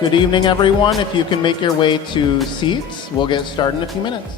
Good evening, everyone. If you can make your way to seats, we'll get started in a few minutes.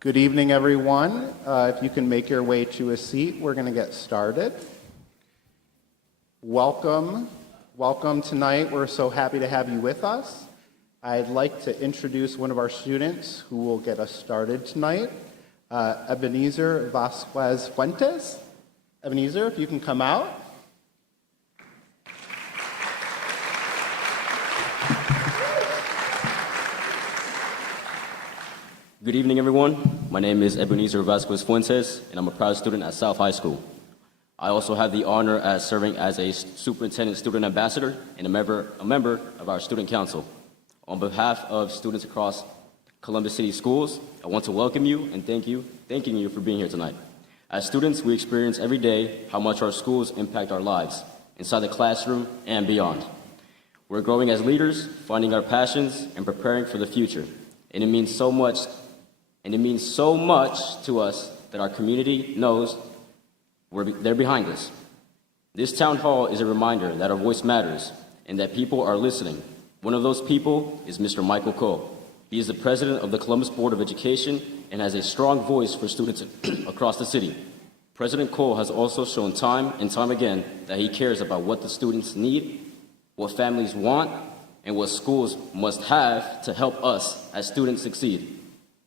Good evening, everyone. If you can make your way to a seat, we're going to get started. Welcome Welcome tonight. We're so happy to have you with us. I'd like to introduce one of our students who will get us started tonight, Ebenezer Vasquez Fuentes. Ebenezer, if you can come out. Good evening, everyone. My name is Ebenezer Vasquez Fuentes, and I'm a proud student at South High School. I also have the honor of serving as a superintendent student ambassador and a member of our student council. On behalf of students across Columbus City Schools, I want to welcome you and thanking you for being here tonight. As students, we experience every day how much our schools impact our lives, inside the classroom and beyond. We're growing as leaders, finding our passions, and preparing for the future. And it means so much to us that our community knows they're behind us. This town hall is a reminder that our voice matters and that people are listening. One of those people is Mr. Michael Cole. He is the president of the Columbus Board of Education and has a strong voice for students across the city. President Cole has also shown time and time again that he cares about what the students need, what families want, and what schools must have to help us as students succeed.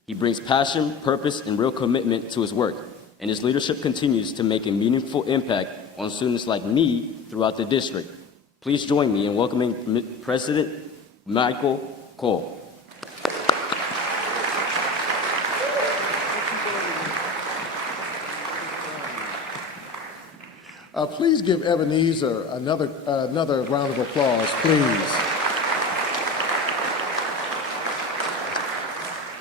He brings passion, purpose, and real commitment to his work, and his leadership continues to make a meaningful impact on students like me throughout the district. Please join me in welcoming President Michael Cole. Please give Ebenezer another round of applause, please.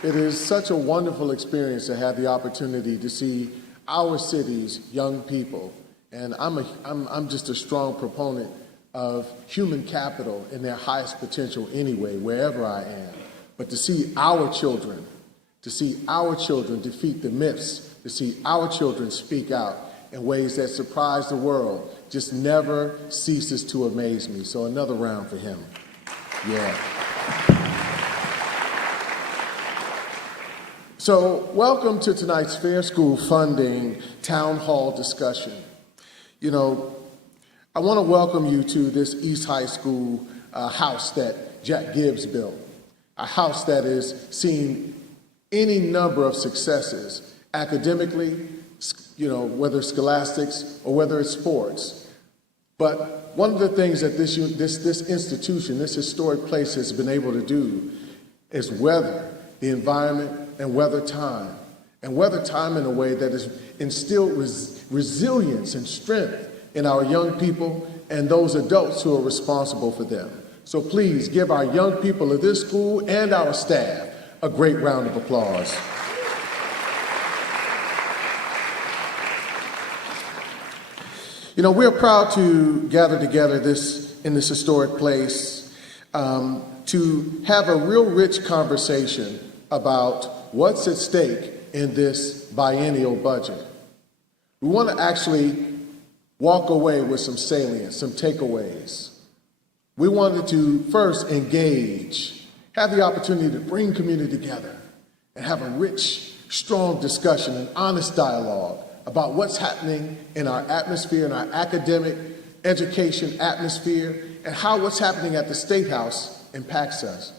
It is such a wonderful experience to have the opportunity to see our city's young people, and I'm just a strong proponent of human capital in their highest potential anyway, wherever I am. But to see our children defeat the myths, to see our children speak out in ways that surprise the world just never ceases to amaze me. So another round for him. Yeah. So welcome to tonight's Fair School Funding Town Hall discussion. You know, I want to welcome you to this East High School house that Jack Gibbs built, a house that has seen any number of successes academically, you know, whether it's scholastics or whether it's sports. But one of the things that this institution, this historic place has been able to do is weather the environment and weather time in a way that has instilled resilience and strength in our young people and those adults who are responsible for them. So please give our young people of this school and our staff a great round of applause. You know, we're proud to gather together in this historic place to have a real rich conversation about what's at stake in this biennial budget. We want to actually walk away with some salient, some takeaways. We wanted to first engage, have the opportunity to bring community together and have a rich, strong discussion and honest dialogue about what's happening in our atmosphere, in our academic education atmosphere, and how what's happening at the State House impacts us.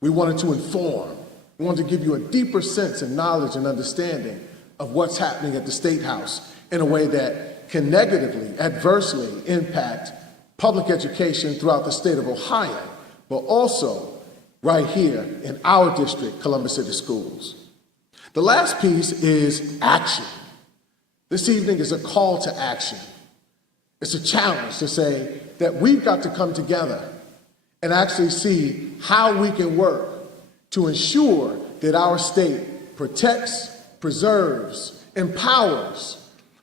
We wanted to inform. We wanted to give you a deeper sense and knowledge and understanding of what's happening at the State House in a way that can negatively, adversely impact public education throughout the state of Ohio, but also right here in our district, Columbus City Schools. The last piece is action. This evening is a call to action. It's a challenge to say that we've got to come together and actually see how we can work to ensure that our state protects, preserves, empowers,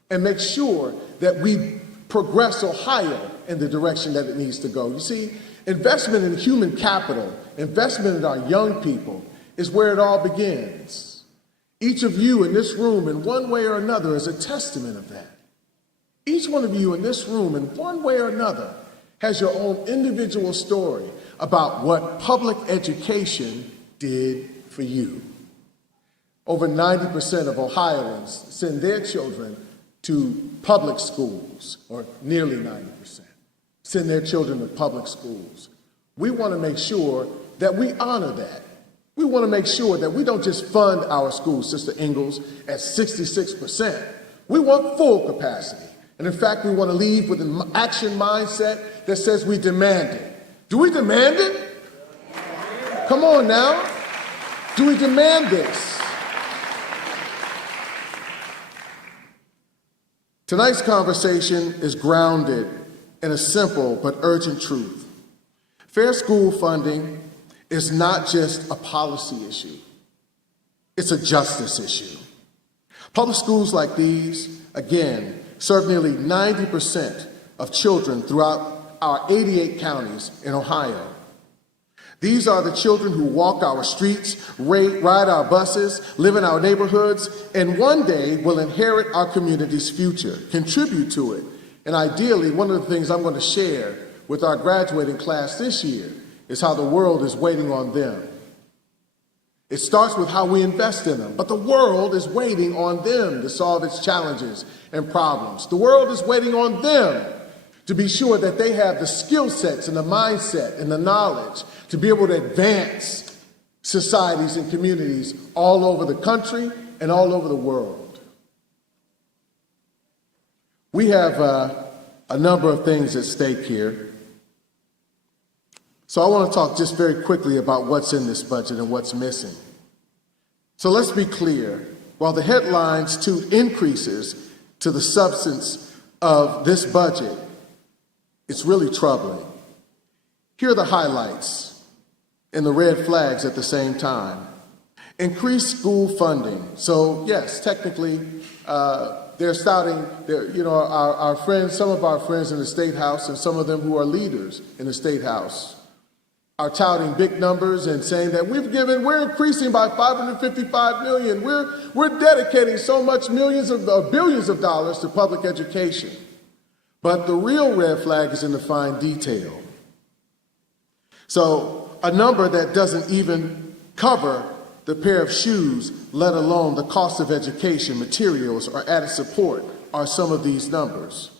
and makes sure that we progress Ohio in the direction that it needs to go. You see, investment in human capital, investment in our young people is where it all begins. Each of you in this room, in one way or another, is a testament of that. Each one of you in this room, in one way or another, has your own individual story about what public education did for you. Over 90% of Ohioans send their children to public schools, or nearly 90%. send their children to public schools. We want to make sure that we honor that. We want to make sure that we don't just fund our schools, Sister Ingalls, at 66%. We want full capacity. And in fact, we want to leave with an action mindset that says we demand it. Do we demand it? Come on now. Do we demand this? Tonight's conversation is grounded in a simple but urgent truth. Fair school funding is not just a policy issue. It's a justice issue. Public schools like these, again, serve nearly 90% of children throughout our 88 counties in Ohio. These are the children who walk our streets, ride our buses, live in our neighborhoods, and one day will inherit our community's future, contribute to it. And ideally, one of the things I'm going to share with our graduating class this year is how the world is waiting on them. It starts with how we invest in them, but the world is waiting on them to solve its challenges and problems. The world is waiting on them to be sure that they have the skill sets and the mindset and the knowledge to be able to advance societies and communities all over the country and all over the world. We have a number of things at stake here. So I want to talk just very quickly about what's in this budget and what's missing. So let's be clear. While the headlines to increases to the substance of this budget, it's really troubling. Here are the highlights and the red flags at the same time. Increased school funding. So yes, technically, they're starting, our friends, some of our friends in the State House and some of them who are leaders in the State House are touting big numbers and saying that we're increasing by $555 million. We're dedicating so much billions of dollars to public education. But the real red flag is in the fine detail. So a number that doesn't even cover the pair of shoes, let alone the cost of education, materials, or added support, are some of these numbers.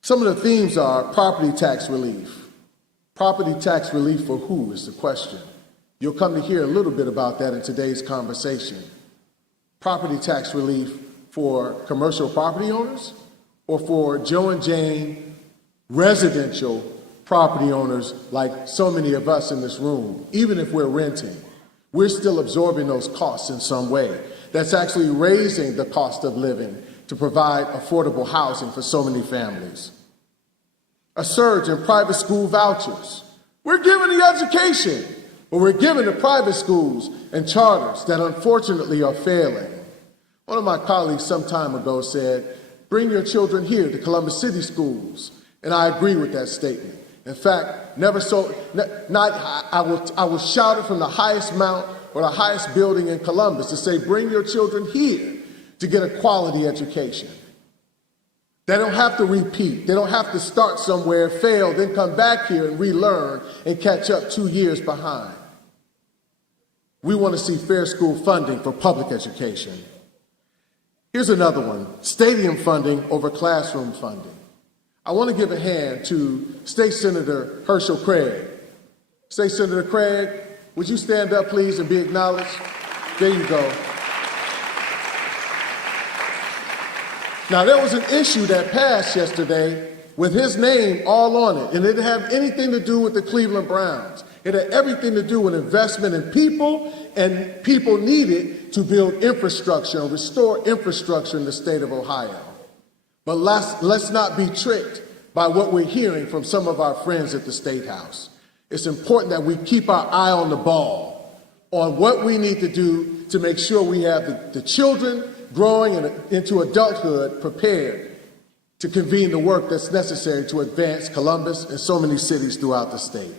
Some of the themes are property tax relief. Property tax relief for who is the question. You'll come to hear a little bit about that in today's conversation. Property tax relief for commercial property owners or for Joe and Jane residential property owners like so many of us in this room. Even if we're renting, we're still absorbing those costs in some way. That's actually raising the cost of living to provide affordable housing for so many families. A surge in private school vouchers. We're giving the education, but we're giving the private schools and charters that unfortunately are failing. One of my colleagues some time ago said, bring your children here to Columbus City schools. And I agree with that statement. In fact, I will shout it from the highest mount or the highest building in Columbus to say, bring your children here to get a quality education. They don't have to repeat. They don't have to start somewhere, fail, then come back here and relearn and catch up 2 years behind. We want to see fair school funding for public education. Here's another one, stadium funding over classroom funding. I want to give a hand to State Senator Herschel Craig. State Senator Craig, would you stand up, please, and be acknowledged? There you go. Now, there was an issue that passed yesterday with his name all on it, and it didn't have anything to do with the Cleveland Browns. It had everything to do with investment in people, and people needed to build infrastructure and restore infrastructure in the state of Ohio. But let's not be tricked by what we're hearing from some of our friends at the State House. It's important that we keep our eye on the ball, on what we need to do to make sure we have the children growing into adulthood prepared to convene the work that's necessary to advance Columbus and so many cities throughout the state.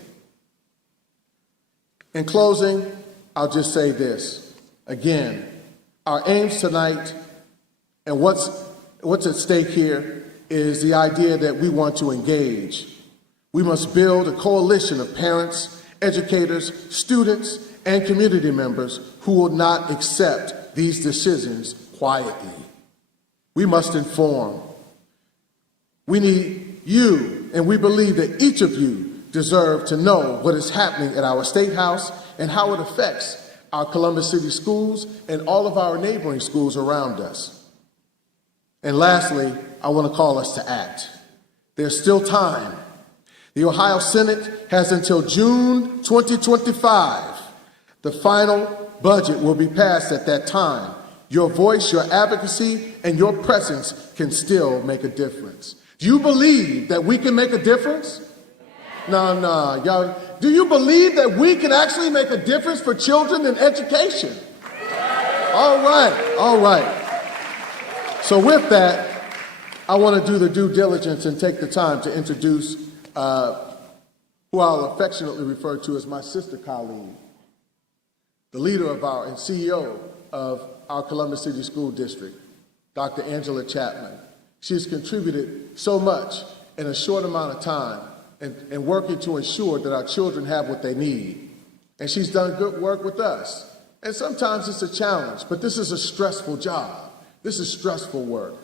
In closing, I'll just say this. Again, our aims tonight and what's at stake here is the idea that we want to engage. We must build a coalition of parents, educators, students, and community members who will not accept these decisions quietly. We must inform. We need you and we believe that each of you deserve to know what is happening at our State House and how it affects our Columbus City schools and all of our neighboring schools around us. And lastly, I want to call us to act. There's still time. The Ohio Senate has until June 2025. The final budget will be passed at that time. Your voice, your advocacy, and your presence can still make a difference. Do you believe that we can make a difference? No, y'all. Do you believe that we can actually make a difference for children in education? All right. So with that, I want to do the due diligence and take the time to introduce who I'll affectionately refer to as my sister colleague, the leader of our and CEO of our Columbus City School District, Dr. Angela Chapman. She's contributed so much in a short amount of time and working to ensure that our children have what they need. And she's done good work with us. And sometimes it's a challenge, but this is a stressful job. This is stressful work.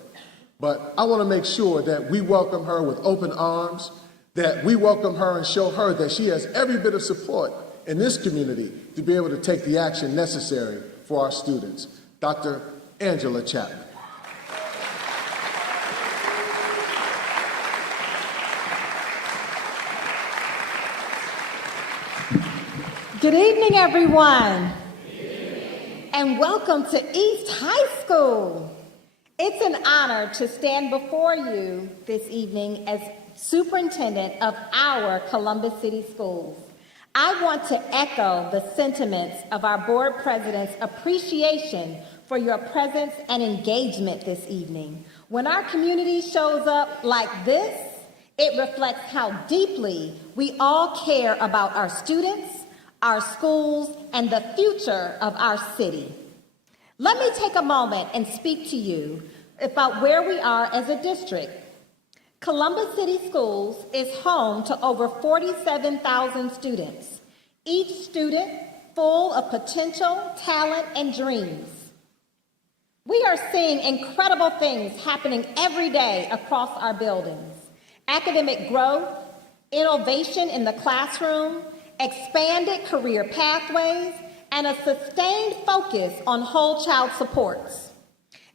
But I want to make sure that we welcome her with open arms, that we welcome her and show her that she has every bit of support in this community to be able to take the action necessary for our students. Dr. Angela Chapman. Good evening, everyone. Good evening. And welcome to East High School. It's an honor to stand before you this evening as superintendent of our Columbus City Schools. I want to echo the sentiments of our board president's appreciation for your presence and engagement this evening. When our community shows up like this, it reflects how deeply we all care about our students, our schools, and the future of our city. Let me take a moment and speak to you about where we are as a district. Columbus City Schools is home to over 47,000 students, each student full of potential, talent, and dreams. We are seeing incredible things happening every day across our buildings. Academic growth, innovation in the classroom, expanded career pathways, and a sustained focus on whole child supports.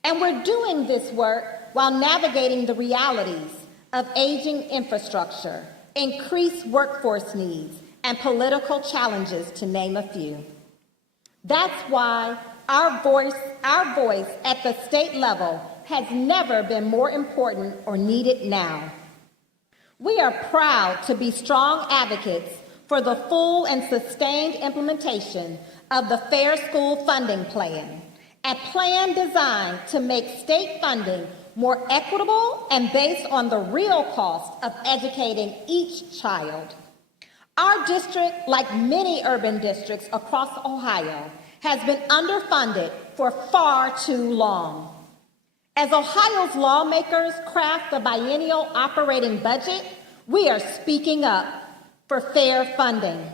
And we're doing this work while navigating the realities of aging infrastructure, increased workforce needs, and political challenges, to name a few. That's why our voice at the state level has never been more important or needed now. We are proud to be strong advocates for the full and sustained implementation of the Fair School Funding Plan, a plan designed to make state funding more equitable and based on the real cost of educating each child. Our district, like many urban districts across Ohio, has been underfunded for far too long. As Ohio's lawmakers craft the biennial operating budget, we are speaking up for fair funding,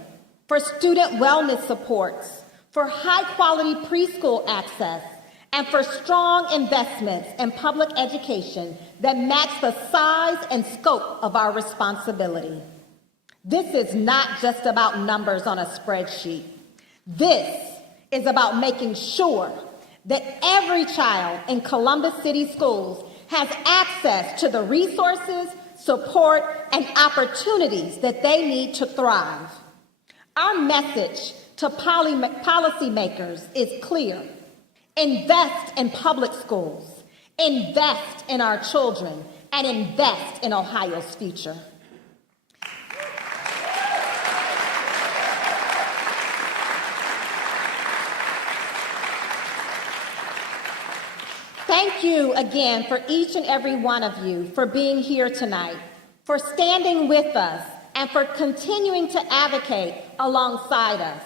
for student wellness supports, for high-quality preschool access, and for strong investments in public education that match the size and scope of our responsibility. This is not just about numbers on a spreadsheet. This is about making sure that every child in Columbus City Schools has access to the resources, support, and opportunities that they need to thrive. Our message to policymakers is clear. Invest in public schools, invest in our children, and invest in Ohio's future. Thank you again for each and every one of you for being here tonight, for standing with us, and for continuing to advocate alongside us.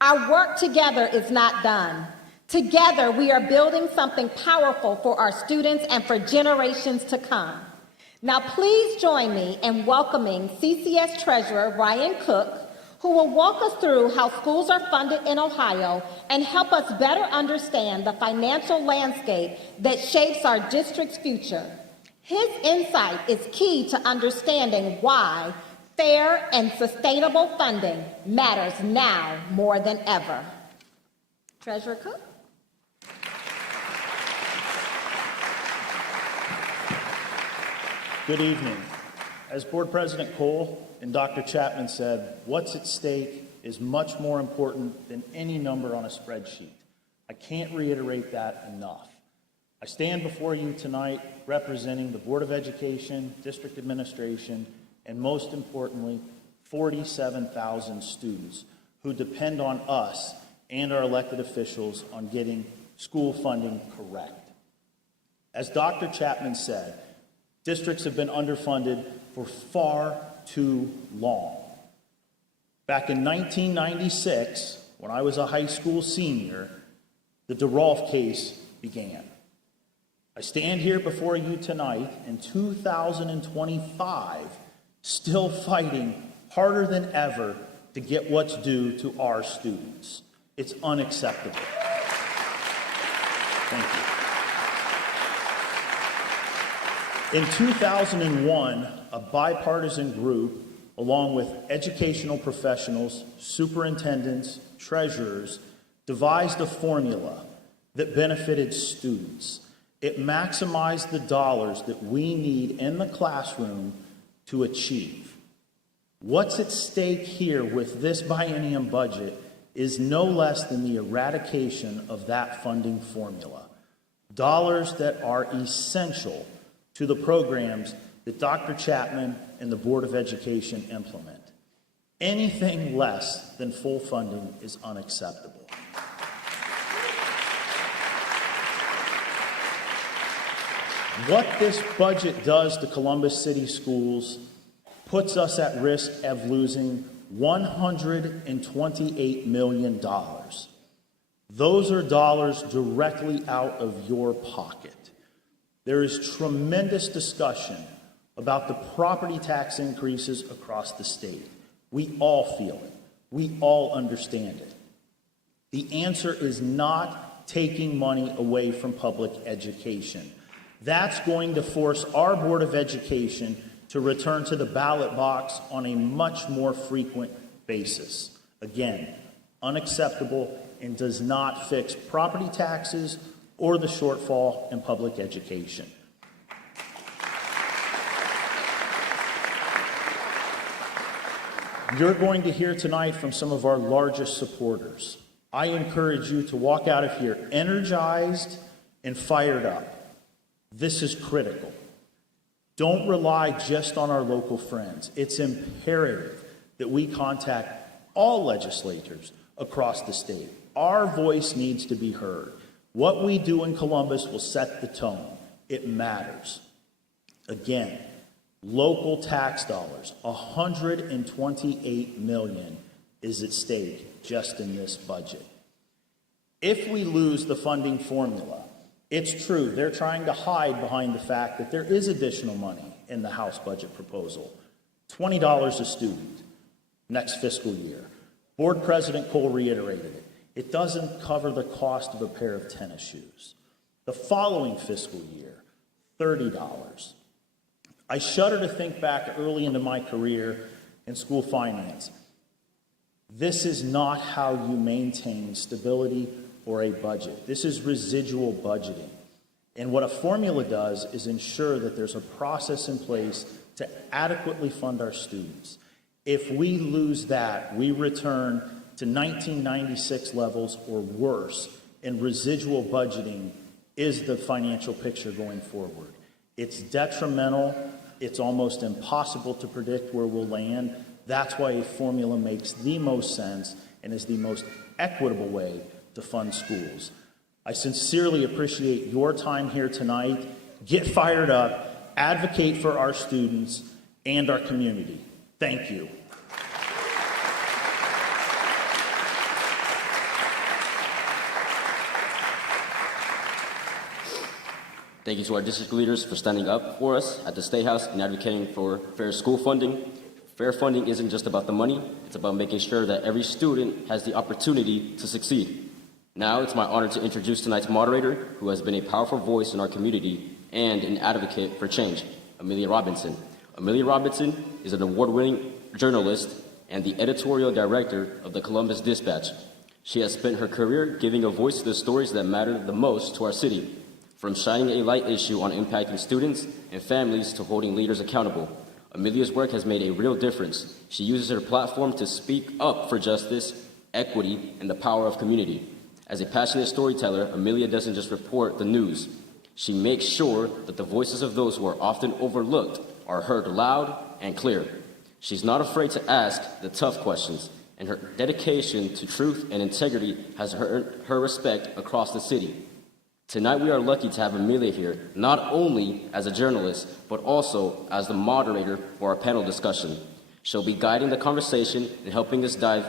Our work together is not done. Together, we are building something powerful for our students and for generations to come. Now, please join me in welcoming CCS Treasurer Ryan Cook, who will walk us through how schools are funded in Ohio and help us better understand the financial landscape that shapes our district's future. His insight is key to understanding why fair and sustainable funding matters now more than ever. Treasurer Cook. Good evening. As Board President Cole and Dr. Chapman said, what's at stake is much more important than any number on a spreadsheet. I can't reiterate that enough. I stand before you tonight representing the Board of Education, District Administration, and most importantly, 47,000 students who depend on us and our elected officials on getting school funding correct. As Dr. Chapman said, districts have been underfunded for far too long. Back in 1996, when I was a high school senior, the DeRolf case began. I stand here before you tonight in 2025, still fighting harder than ever to get what's due to our students. It's unacceptable. Thank you. In 2001, a bipartisan group, along with educational professionals, superintendents, treasurers, devised a formula that benefited students. It maximized the dollars that we need in the classroom to achieve. What's at stake here with this biennium budget is no less than the eradication of that funding formula. Dollars that are essential to the programs that Dr. Chapman and the Board of Education implement. Anything less than full funding is unacceptable. What this budget does to Columbus City Schools puts us at risk of losing $128 million. Those are dollars directly out of your pocket. There is tremendous discussion about the property tax increases across the state. We all feel it. We all understand it. The answer is not taking money away from public education. That's going to force our Board of Education to return to the ballot box on a much more frequent basis. Again, unacceptable and does not fix property taxes or the shortfall in public education. You're going to hear tonight from some of our largest supporters. I encourage you to walk out of here energized and fired up. This is critical. Don't rely just on our local friends. It's imperative that we contact all legislators across the state. Our voice needs to be heard. What we do in Columbus will set the tone. It matters. Again, local tax dollars, $128 million is at stake just in this budget. If we lose the funding formula, it's true, they're trying to hide behind the fact that there is additional money in the House budget proposal. $20 a student next fiscal year. Board President Cole reiterated it. It doesn't cover the cost of a pair of tennis shoes. The following fiscal year, $30. I shudder to think back early into my career in school finance. This is not how you maintain stability or a budget. This is residual budgeting. And what a formula does is ensure that there's a process in place to adequately fund our students. If we lose that, we return to 1996 levels or worse, and residual budgeting is the financial picture going forward. It's detrimental. It's almost impossible to predict where we'll land. That's why a formula makes the most sense and is the most equitable way to fund schools. I sincerely appreciate your time here tonight. Get fired up, advocate for our students and our community. Thank you. Thank you to our district leaders for standing up for us at the State House and advocating for fair school funding. Fair funding isn't just about the money, it's about making sure that every student has the opportunity to succeed. Now it's my honor to introduce tonight's moderator, who has been a powerful voice in our community and an advocate for change, Amelia Robinson. Amelia Robinson is an award-winning journalist and the editorial director of the Columbus Dispatch. She has spent her career giving a voice to the stories that matter the most to our city, from shining a light issue on impacting students and families to holding leaders accountable. Amelia's work has made a real difference. She uses her platform to speak up for justice, equity, and the power of community. As a passionate storyteller, Amelia doesn't just report the news. She makes sure that the voices of those who are often overlooked are heard loud and clear. She's not afraid to ask the tough questions, and her dedication to truth and integrity has earned her respect across the city. Tonight we are lucky to have Amelia here, not only as a journalist, but also as the moderator for our panel discussion. She'll be guiding the conversation and helping us dive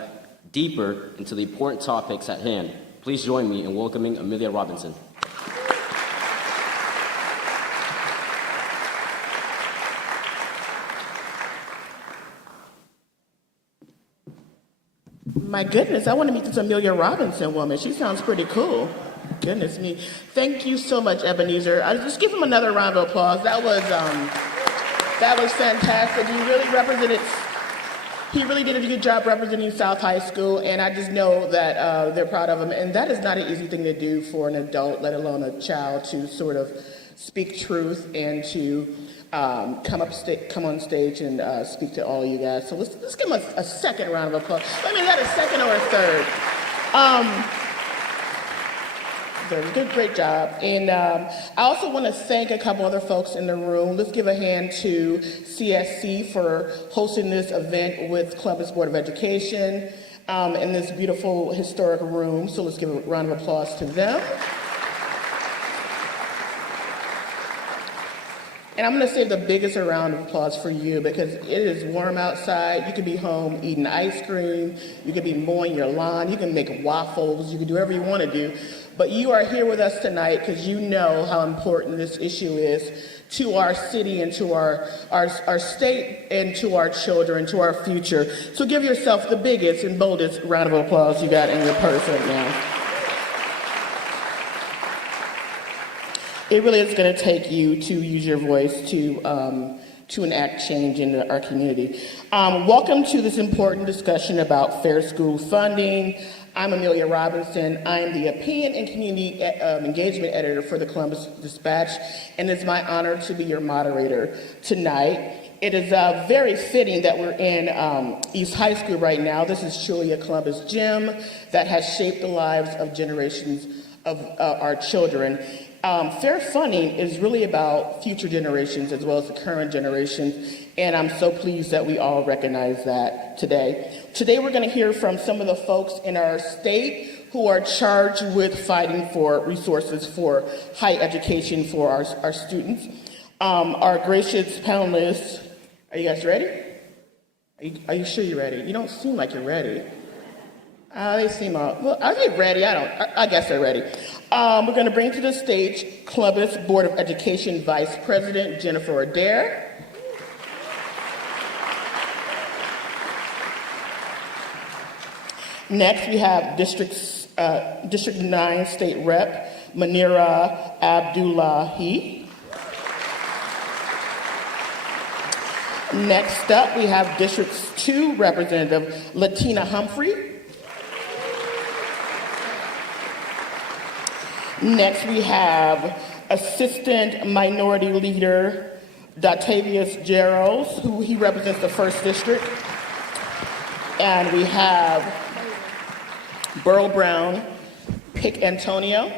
deeper into the important topics at hand. Please join me in welcoming Amelia Robinson. My goodness, I want to meet this Amelia Robinson woman. She sounds pretty cool. Goodness me. Thank you so much, Ebenezer. I just give him another round of applause. That was fantastic. He really did a good job representing South High School, and I just know that they're proud of him. And that is not an easy thing to do for an adult, let alone a child, to sort of speak truth and to come on stage and speak to all you guys. So let's give him a second round of applause. I mean, is that a second or a third? Good, great job. And I also want to thank a couple other folks in the room. Let's give a hand to CSC for hosting this event with Columbus Board of Education in this beautiful historic room. So let's give a round of applause to them. And I'm going to save the biggest round of applause for you because it is warm outside. You could be home eating ice cream. You could be mowing your lawn. You can make waffles. You can do whatever you want to do. But you are here with us tonight because you know how important this issue is to our city and to our state and to our children, to our future. So give yourself the biggest and boldest round of applause you got in your purse right now. It really is going to take you to use your voice to enact change in our community. Welcome to this important discussion about fair school funding. I'm Amelia Robinson. I'm the Opinion and Community Engagement Editor for the Columbus Dispatch, and it's my honor to be your moderator tonight. It is very fitting that we're in East High School right now. This is truly a Columbus gem that has shaped the lives of generations of our children. Fair funding is really about future generations as well as the current generations, and I'm so pleased that we all recognize that today. Today we're going to hear from some of the folks in our state who are charged with fighting for resources for higher education for our students. Our gracious panelists, are you guys ready? Are you sure you're ready? You don't seem like you're ready. They seem well, are they ready? I guess they're ready. We're going to bring to the stage Columbus Board of Education Vice President Jennifer Adair. Next, we have District 9 State Rep Manira Abdullahi. Next up, we have District 2 Representative Latina Humphrey. Next, we have Assistant Minority Leader Datavius Gerals, who he represents the 1st District. And we have Burl Brown, Pick Antonio.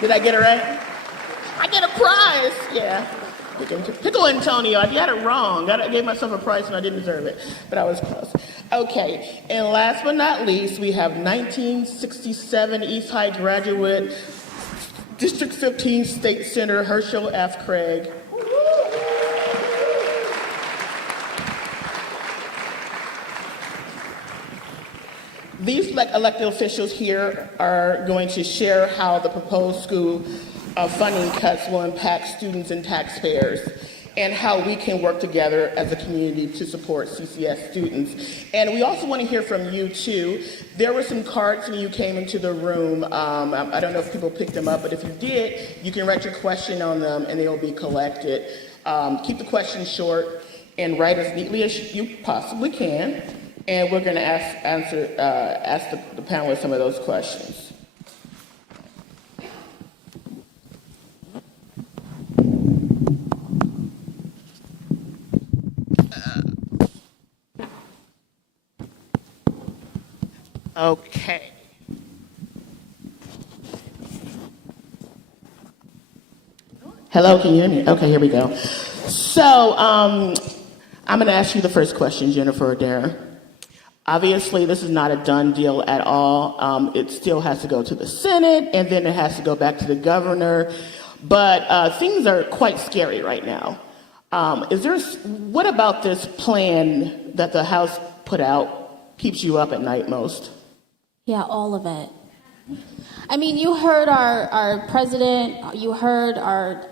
Did I get it right? I get a prize, yeah. Pickle Antonio, I got it wrong. I gave myself a prize and I didn't deserve it, but I was close. Okay, and last but not least, we have 1967 East High graduate, District 15 State Senator Herschel F. Craig. These elected officials here are going to share how the proposed school funding cuts will impact students and taxpayers. and how we can work together as a community to support CCS students. And we also want to hear from you too. There were some cards when you came into the room. I don't know if people picked them up, but if you did, you can write your question on them and they will be collected. Keep the questions short and write as neatly as you possibly can. And we're going to ask the panelists some of those questions. Okay. Hello, can you hear me? Okay, here we go. So I'm going to ask you the first question, Jennifer Adair. Obviously, this is not a done deal at all. It still has to go to the Senate, and then it has to go back to the governor. But things are quite scary right now. What about this plan that the House put out keeps you up at night most? Yeah, all of it. I mean, you heard our president, you heard our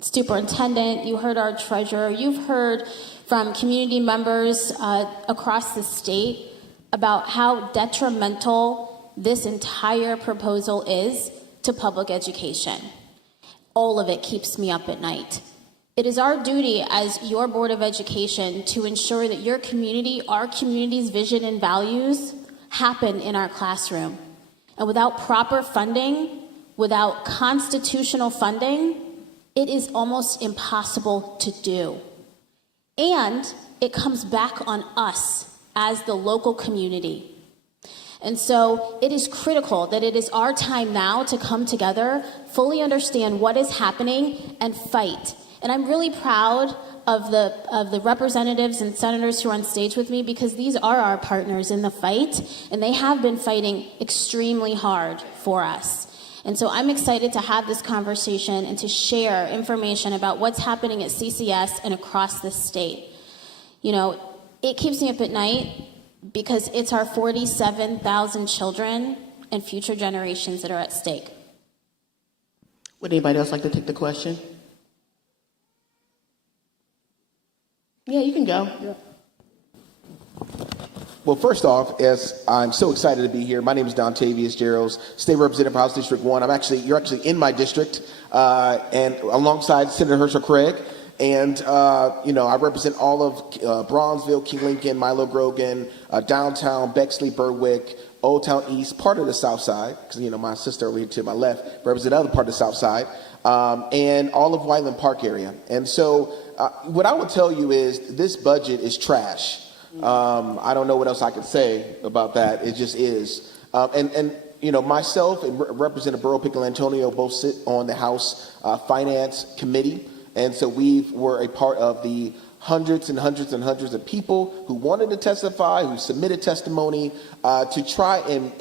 superintendent, you heard our treasurer, you've heard from community members across the state about how detrimental this entire proposal is to public education. All of it keeps me up at night. It is our duty as your Board of Education to ensure that your community, our community's vision and values happen in our classroom. And without proper funding, without constitutional funding, it is almost impossible to do. And it comes back on us as the local community. And so it is critical that it is our time now to come together, fully understand what is happening, and fight. And I'm really proud of the representatives and senators who are on stage with me, because these are our partners in the fight, and they have been fighting extremely hard for us. And so I'm excited to have this conversation and to share information about what's happening at CCS and across the state. You know, it keeps me up at night because it's our 47,000 children and future generations that are at stake. Would anybody else like to take the question? Yeah, you can go. Yeah. Well, first off, as I'm so excited to be here. My name is Dontavius Geralds, State Representative for House District 1. You're actually in my district, and alongside Senator Herschel Craig. And, I represent all of Bronzeville, King Lincoln, Milo Grogan, downtown, Bexley, Berwick, Old Town East, part of the South Side, because, my sister over here to my left represents the other part of the South Side, and all of Whiteland Park area. And so what I would tell you is this budget is trash. I don't know what else I could say about that. It just is. Myself and Representative Burrow Pickle Antonio both sit on the House Finance Committee. And so we were a part of the hundreds and hundreds and hundreds of people who wanted to testify, who submitted testimony to try and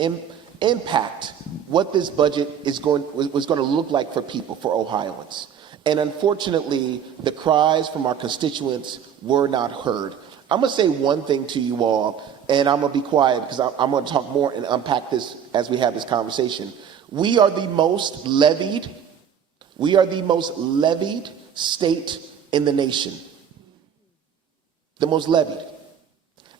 impact what this budget was going to look like for people, for Ohioans. And unfortunately, the cries from our constituents were not heard. I'm going to say one thing to you all, and I'm going to be quiet because I'm going to talk more and unpack this as we have this conversation. We are the most levied state in the nation. The most levied.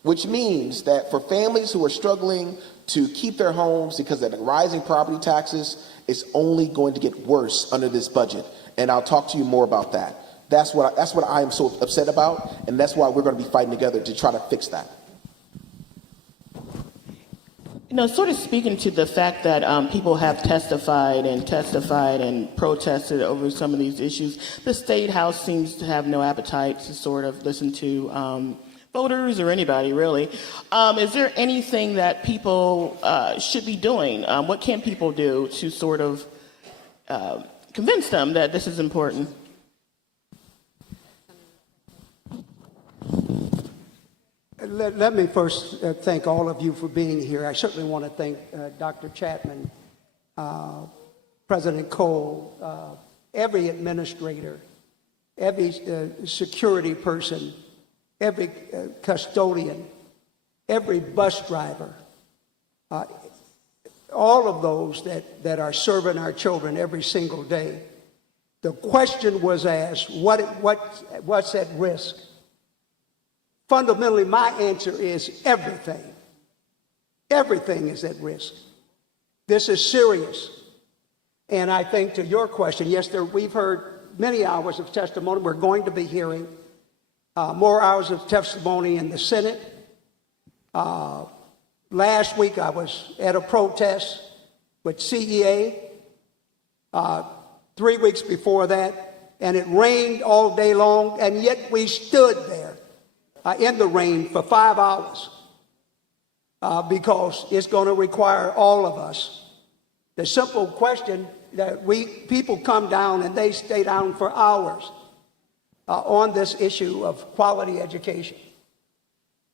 Which means that for families who are struggling to keep their homes because of the rising property taxes, it's only going to get worse under this budget. And I'll talk to you more about that. That's what I am so upset about, and that's why we're going to be fighting together to try to fix that. Sort of speaking to the fact that people have testified and protested over some of these issues, the State House seems to have no appetite to sort of listen to voters or anybody, really. Is there anything that people should be doing? What can people do to sort of convince them that this is important? Let me first thank all of you for being here. I certainly want to thank Dr. Chapman, President Cole, every administrator, every security person, every custodian, every bus driver, all of those that are serving our children every single day. the question was asked, what's at risk? Fundamentally, my answer is everything. Everything is at risk. This is serious. And I think to your question, yes, we've heard many hours of testimony. We're going to be hearing more hours of testimony in the Senate. Last week I was at a protest with CEA. 3 weeks before that, and it rained all day long, and yet we stood there in the rain for 5 hours because it's going to require all of us. The simple question that people come down and they stay down for hours on this issue of quality education.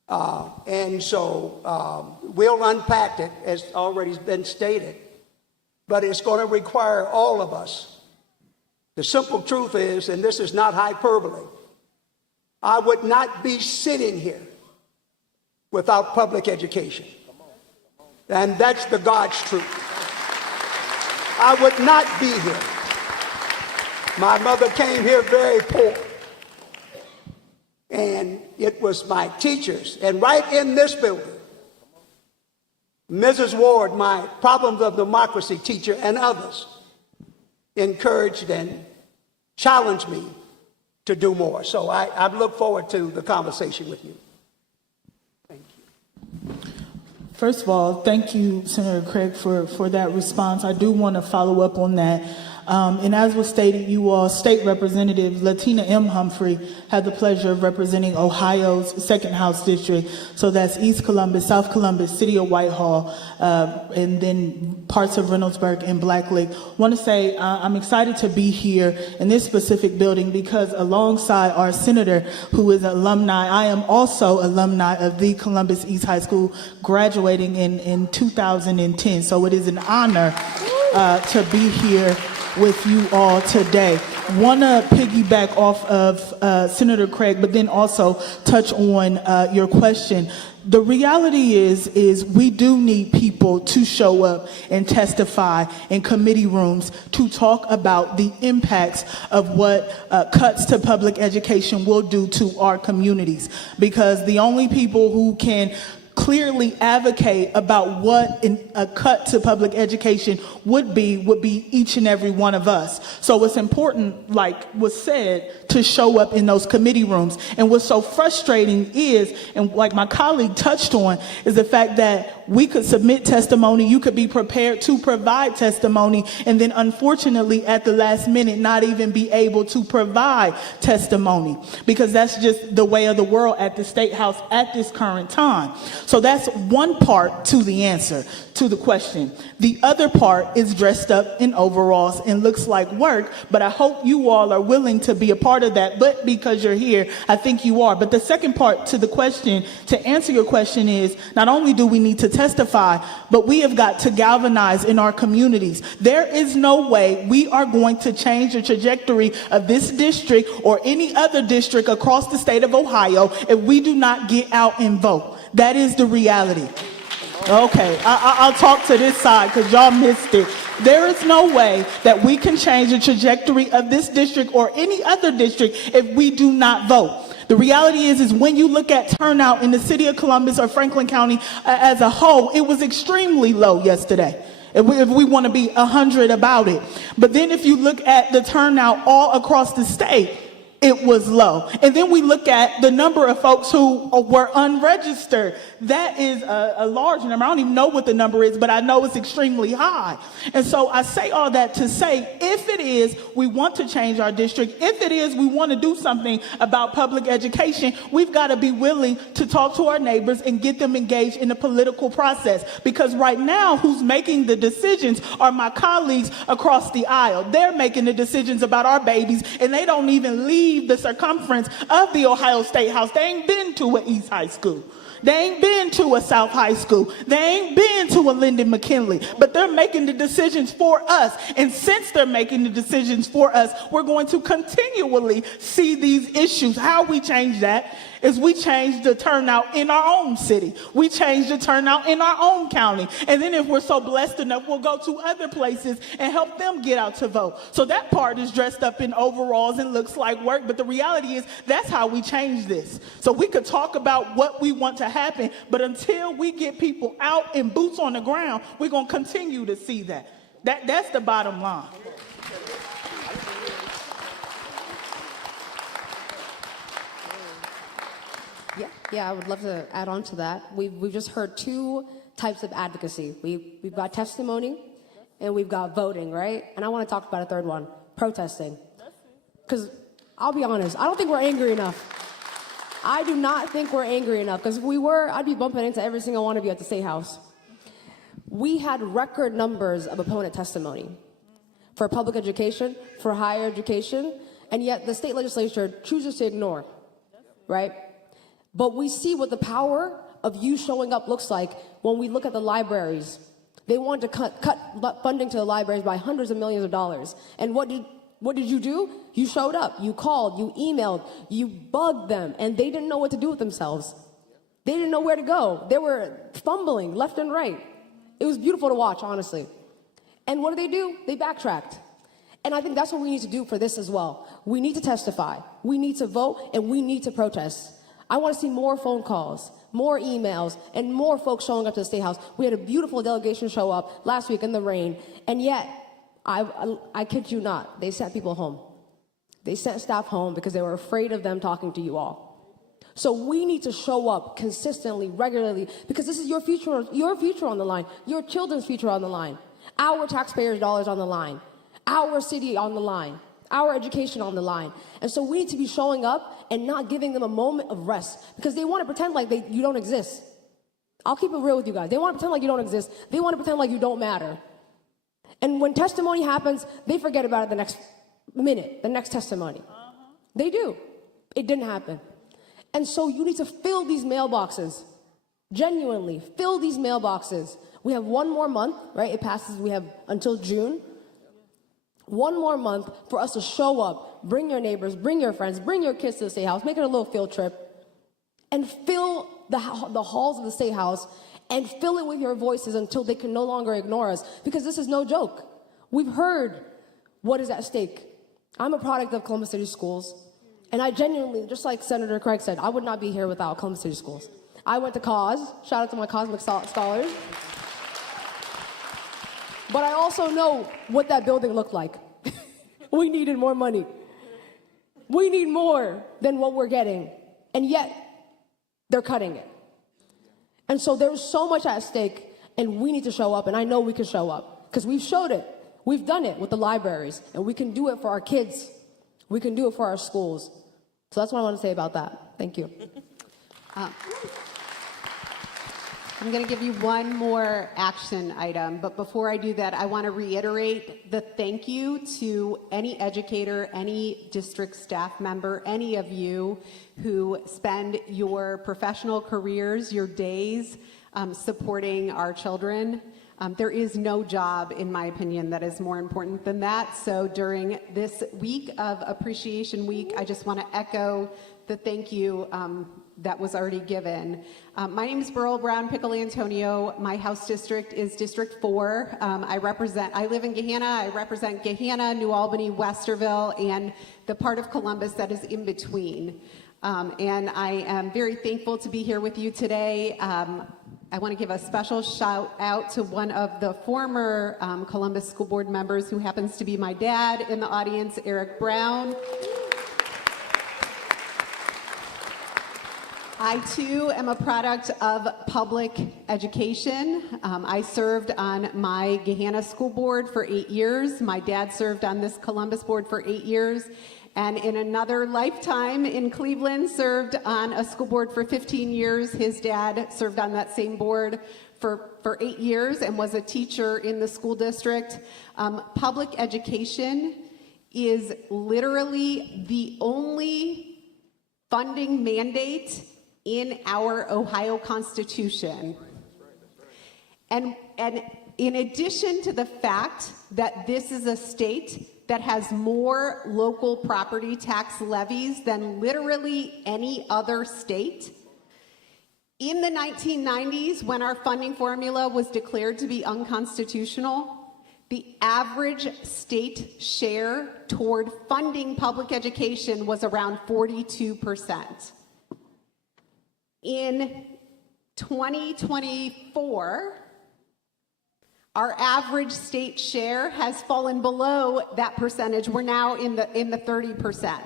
And so we'll unpack it, as already has been stated, but it's going to require all of us. The simple truth is, and this is not hyperbole, I would not be sitting here without public education. And that's the God's truth. I would not be here. My mother came here very poor. And it was my teachers. And right in this building, Mrs. Ward, my Problems of Democracy teacher, and others encouraged and challenged me to do more. So I look forward to the conversation with you. Thank you. First of all, thank you, Senator Craig, for that response. I do want to follow up on that. And as was stated, you all, State Representative Latina M. Humphrey had the pleasure of representing Ohio's 2nd House District. So that's East Columbus, South Columbus, City of Whitehall, and then parts of Reynoldsburg and Black Lake. I want to say I'm excited to be here in this specific building because alongside our senator, who is an alumni, I am also alumni of the Columbus East High School, graduating in 2010. So it is an honor to be here with you all today. Want to piggyback off of Senator Craig, but then also touch on your question. The reality is we do need people to show up and testify in committee rooms to talk about the impacts of what cuts to public education will do to our communities, because the only people who can clearly advocate about what a cut to public education would be each and every one of us. So it's important, like was said, to show up in those committee rooms. And what's so frustrating is, and like my colleague touched on, is the fact that we could submit testimony, you could be prepared to provide testimony, and then unfortunately at the last minute not even be able to provide testimony, because that's just the way of the world at the State House at this current time. So that's one part to the answer to the question. The other part is dressed up in overalls and looks like work, but I hope you all are willing to be a part of that. But because you're here, I think you are. But the second part to the question, to answer your question, is not only do we need to testify, but we have got to galvanize in our communities. There is no way we are going to change the trajectory of this district or any other district across the state of Ohio if we do not get out and vote. That is the reality. Okay, I'll talk to this side because y'all missed it. There is no way that we can change the trajectory of this district or any other district if we do not vote. The reality is when you look at turnout in the city of Columbus or Franklin County as a whole, it was extremely low yesterday. If we want to be 100 about it. But then if you look at the turnout all across the state, it was low. And then we look at the number of folks who were unregistered. That is a large number. I don't even know what the number is, but I know it's extremely high. And so I say all that to say, if it is we want to change our district, if it is we want to do something about public education, we've got to be willing to talk to our neighbors and get them engaged in the political process. Because right now, who's making the decisions are my colleagues across the aisle. They're making the decisions about our babies, and they don't even leave the circumference of the Ohio State House. They ain't been to an East High School. They ain't been to a South High School. They ain't been to a Linden McKinley. But they're making the decisions for us. And since they're making the decisions for us, we're going to continually see these issues. How we change that is we change the turnout in our own city. We change the turnout in our own county. And then if we're so blessed enough, we'll go to other places and help them get out to vote. So that part is dressed up in overalls and looks like work, but the reality is that's how we change this. So we could talk about what we want to happen, but until we get people out and boots on the ground, we're going to continue to see that. That's the bottom line. Yeah, I would love to add on to that. We've just heard two types of advocacy. We've got testimony and we've got voting, right? And I want to talk about a third one, protesting. Because I'll be honest, I don't think we're angry enough. I do not think we're angry enough, because if we were, I'd be bumping into every single one of you at the State House. We had record numbers of opponent testimony for public education, for higher education, and yet the state legislature chooses to ignore, right? But we see what the power of you showing up looks like when we look at the libraries. They wanted to cut funding to the libraries by hundreds of millions of dollars. And what did you do? You showed up, you called, you emailed, you bugged them, and they didn't know what to do with themselves. They didn't know where to go. They were fumbling left and right. It was beautiful to watch, honestly. And what do? They backtracked. And I think that's what we need to do for this as well. We need to testify, we need to vote, and we need to protest. I want to see more phone calls, more emails, and more folks showing up to the State House. We had a beautiful delegation show up last week in the rain, and yet, I kid you not, they sent people home. They sent staff home because they were afraid of them talking to you all. So we need to show up consistently, regularly, because this is your future on the line, your children's future on the line, our taxpayers' dollars on the line, our city on the line, our education on the line. And so we need to be showing up and not giving them a moment of rest, because they want to pretend like you don't exist. I'll keep it real with you guys. They want to pretend like you don't exist. They want to pretend like you don't matter. And when testimony happens, they forget about it the next minute, the next testimony. They do. It didn't happen. And so you need to fill these mailboxes. Genuinely, fill these mailboxes. We have one more month, right? It passes, we have until June. One more month for us to show up, bring your neighbors, bring your friends, bring your kids to the State House, make it a little field trip, and fill the halls of the State House, and fill it with your voices until they can no longer ignore us, because this is no joke. We've heard what is at stake. I'm a product of Columbus City Schools, and I genuinely, just like Senator Craig said, I would not be here without Columbus City Schools. I went to COS, shout out to my Cosmic Scholars, but I also know what that building looked like. We needed more money. We need more than what we're getting, and yet they're cutting it. And so there's so much at stake, and we need to show up, and I know we can show up, because we've showed it. We've done it with the libraries, and we can do it for our kids. We can do it for our schools. So that's what I want to say about that. Thank you. I'm going to give you one more action item, but before I do that, I want to reiterate the thank you to any educator, any district staff member, any of you who spend your professional careers, your days, supporting our children. There is no job, in my opinion, that is more important than that. So during this week of Appreciation Week, I just want to echo the thank you that was already given. My name is Burl Brown Pickle Antonio. My House district is District 4. I live in Gahanna. I represent Gahanna, New Albany, Westerville, and the part of Columbus that is in between. And I am very thankful to be here with you today. I want to give a special shout out to one of the former Columbus School Board members, who happens to be my dad in the audience, Eric Brown. I too am a product of public education. I served on my Gahanna School Board for 8 years. My dad served on this Columbus board for 8 years. And in another lifetime in Cleveland, served on a school board for 15 years. His dad served on that same board for 8 years and was a teacher in the school district. Public education is literally the only funding mandate in our Ohio Constitution. And in addition to the fact that this is a state that has more local property tax levies than literally any other state. In the 1990s, when our funding formula was declared to be unconstitutional, the average state share toward funding public education was around 42%. In 2024, our average state share has fallen below that percentage. We're now in the 30%.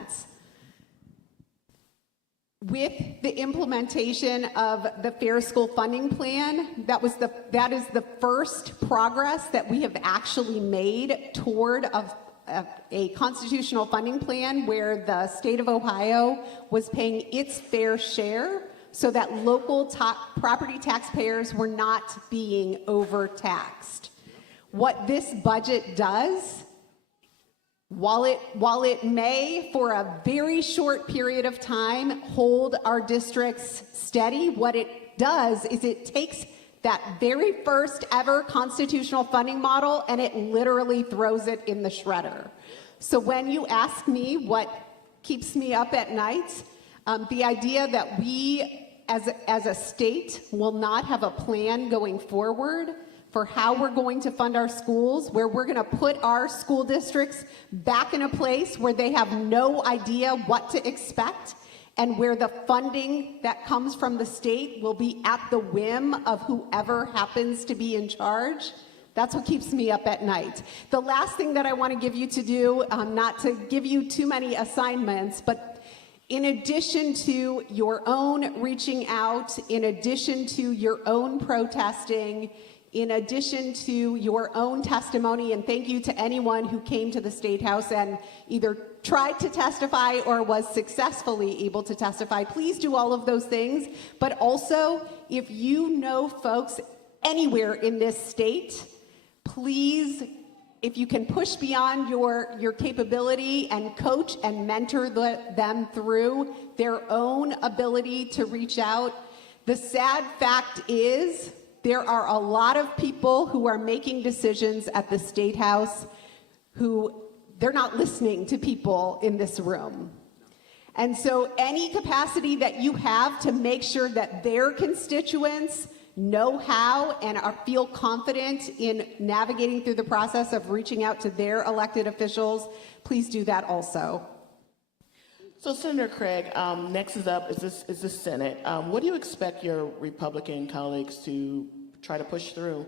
With the implementation of the Fair School Funding Plan, that is the first progress that we have actually made toward a constitutional funding plan where the state of Ohio was paying its fair share so that local property taxpayers were not being overtaxed. What this budget does, while it may, for a very short period of time, hold our districts steady, what it does is it takes that very first ever constitutional funding model and it literally throws it in the shredder. So when you ask me what keeps me up at night, the idea that we as a state will not have a plan going forward for how we're going to fund our schools, where we're going to put our school districts back in a place where they have no idea what to expect, and where the funding that comes from the state will be at the whim of whoever happens to be in charge. That's what keeps me up at night. The last thing that I want to give you to do, not to give you too many assignments, but in addition to your own reaching out, in addition to your own protesting, in addition to your own testimony, and thank you to anyone who came to the State House and either tried to testify or was successfully able to testify, please do all of those things. But also, if you know folks anywhere in this state, please, if you can push beyond your capability and coach and mentor them through their own ability to reach out. The sad fact is there are a lot of people who are making decisions at the State House who they're not listening to people in this room. And so any capacity that you have to make sure that their constituents know how and feel confident in navigating through the process of reaching out to their elected officials, please do that also. So, Senator Craig, next is up is the Senate. What do you expect your Republican colleagues to try to push through?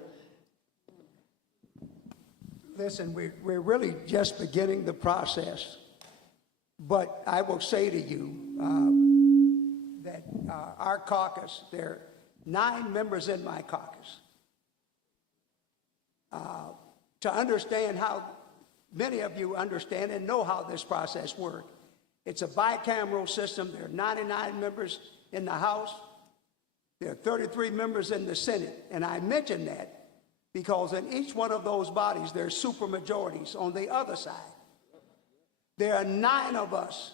Listen, we're really just beginning the process. But I will say to you that our caucus, there are 9 members in my caucus. To understand how many of you understand and know how this process works, it's a bicameral system. There are 99 members in the House. There are 33 members in the Senate. And I mention that because in each one of those bodies, there are supermajorities on the other side. There are 9 of us.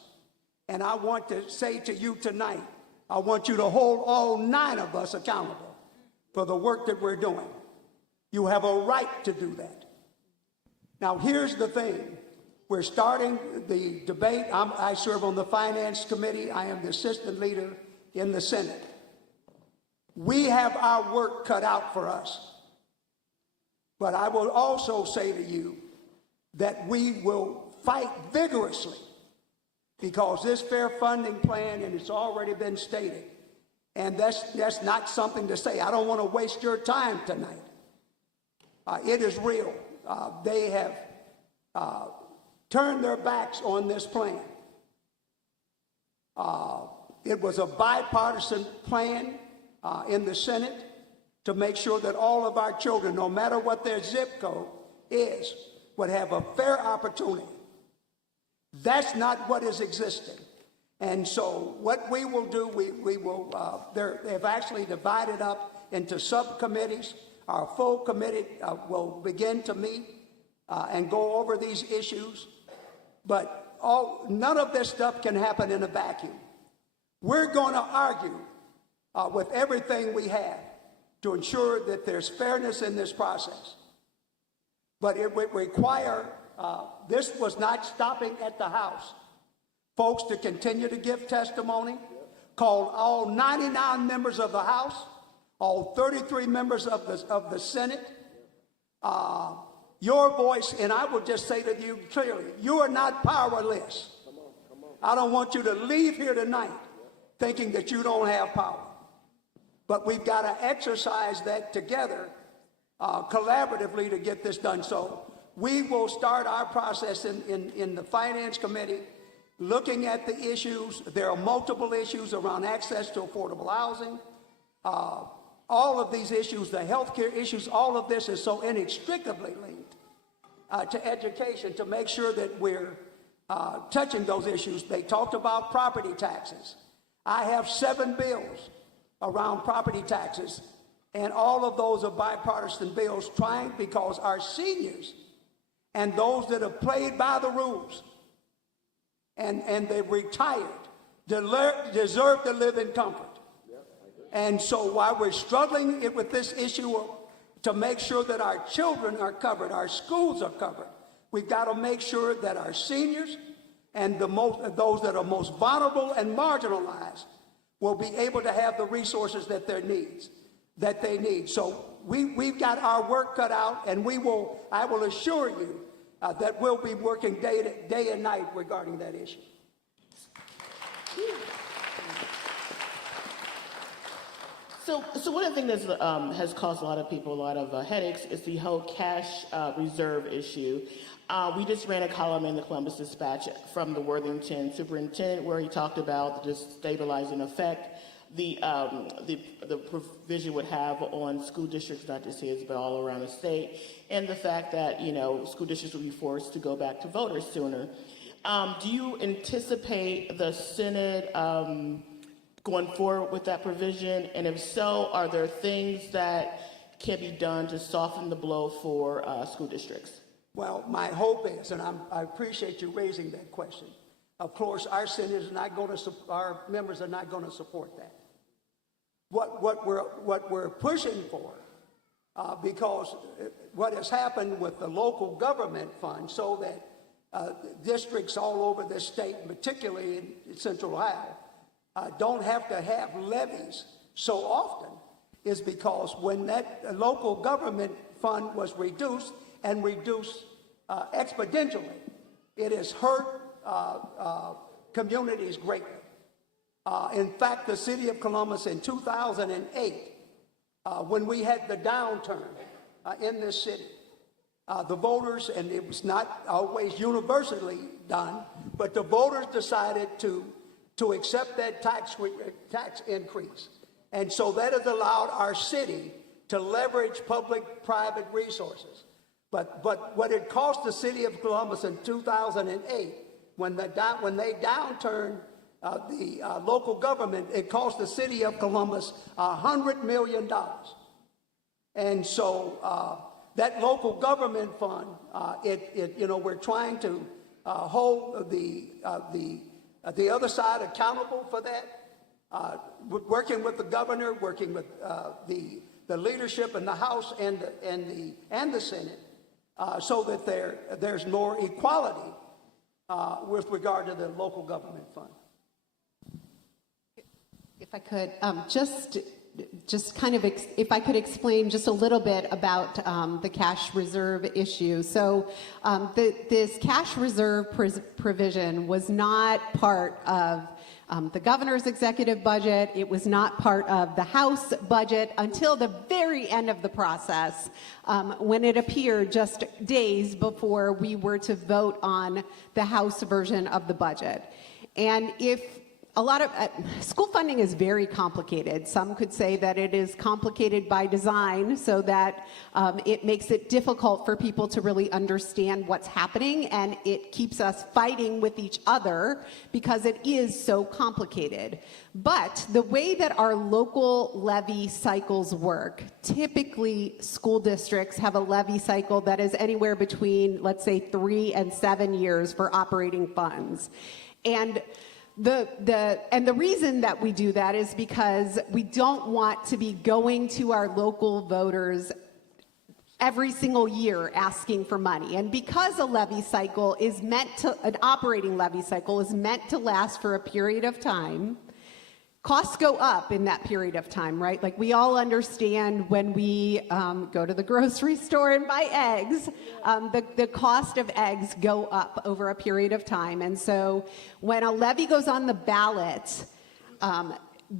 And I want to say to you tonight, I want you to hold all 9 of us accountable for the work that we're doing. You have a right to do that. Now, here's the thing. We're starting the debate. I serve on the Finance Committee. I am the assistant leader in the Senate. We have our work cut out for us. But I will also say to you that we will fight vigorously because this fair funding plan, and it's already been stated, and that's not something to say. I don't want to waste your time tonight. It is real. They have turned their backs on this plan. It was a bipartisan plan in the Senate to make sure that all of our children, no matter what their zip code is, would have a fair opportunity. That's not what is existing. And so what we will do, we will, they've actually divided up into subcommittees. Our full committee will begin to meet and go over these issues. But none of this stuff can happen in a vacuum. We're going to argue with everything we have to ensure that there's fairness in this process. But it would require This was not stopping at the House. Folks to continue to give testimony, called all 99 members of the House, all 33 members of the Senate. Your voice, and I will just say to you clearly, you are not powerless. I don't want you to leave here tonight thinking that you don't have power. But we've got to exercise that together, collaboratively, to get this done. So we will start our process in the Finance Committee, looking at the issues. There are multiple issues around access to affordable housing. All of these issues, the healthcare issues, all of this is so inextricably linked to education, to make sure that we're touching those issues. They talked about property taxes. I have 7 bills around property taxes, and all of those are bipartisan bills, because our seniors and those that have played by the rules and they've retired deserve to live in comfort. And so while we're struggling with this issue to make sure that our children are covered, our schools are covered, we've got to make sure that our seniors and those that are most vulnerable and marginalized will be able to have the resources that they need. So we've got our work cut out, and I will assure you that we'll be working day and night regarding that issue. So one of the things that has caused a lot of people a lot of headaches is the whole cash reserve issue. We just ran a column in the Columbus Dispatch from the Worthington superintendent where he talked about the destabilizing effect the provision would have on school districts, not just his, but all around the state, and the fact that, school districts will be forced to go back to voters sooner. Do you anticipate the Senate going forward with that provision? And if so, are there things that can be done to soften the blow for school districts? Well, my hope is, and I appreciate you raising that question. Of course, our senators are not going to, our members are not going to support that. What we're pushing for, because what has happened with the local government fund, so that districts all over this state, particularly in Central Ohio, don't have to have levies so often, is because when that local government fund was reduced and reduced exponentially, it has hurt communities greatly. In fact, the city of Columbus in 2008, when we had the downturn in this city, the voters, and it was not always universally done, but the voters decided to accept that tax increase. And so that has allowed our city to leverage public-private resources. But what it cost the city of Columbus in 2008, when they downturned the local government, it cost the city of Columbus $100 million. And so that local government fund, we're trying to hold the other side accountable for that, working with the governor, working with the leadership in the House and the Senate, so that there's more equality with regard to the local government fund. If I could, just kind of, if I could explain just a little bit about the cash reserve issue. So this cash reserve provision was not part of the governor's executive budget. It was not part of the House budget until the very end of the process, when it appeared just days before we were to vote on the House version of the budget. And a lot of school funding is very complicated. Some could say that it is complicated by design so that it makes it difficult for people to really understand what's happening, and it keeps us fighting with each other because it is so complicated. But the way that our local levy cycles work, typically school districts have a levy cycle that is anywhere between, let's say, 3 and 7 years for operating funds. And the reason that we do that is because we don't want to be going to our local voters every single year asking for money. And because a levy cycle is an operating levy cycle is meant to last for a period of time, costs go up in that period of time, right? Like we all understand when we go to the grocery store and buy eggs, the cost of eggs go up over a period of time. And so when a levy goes on the ballot,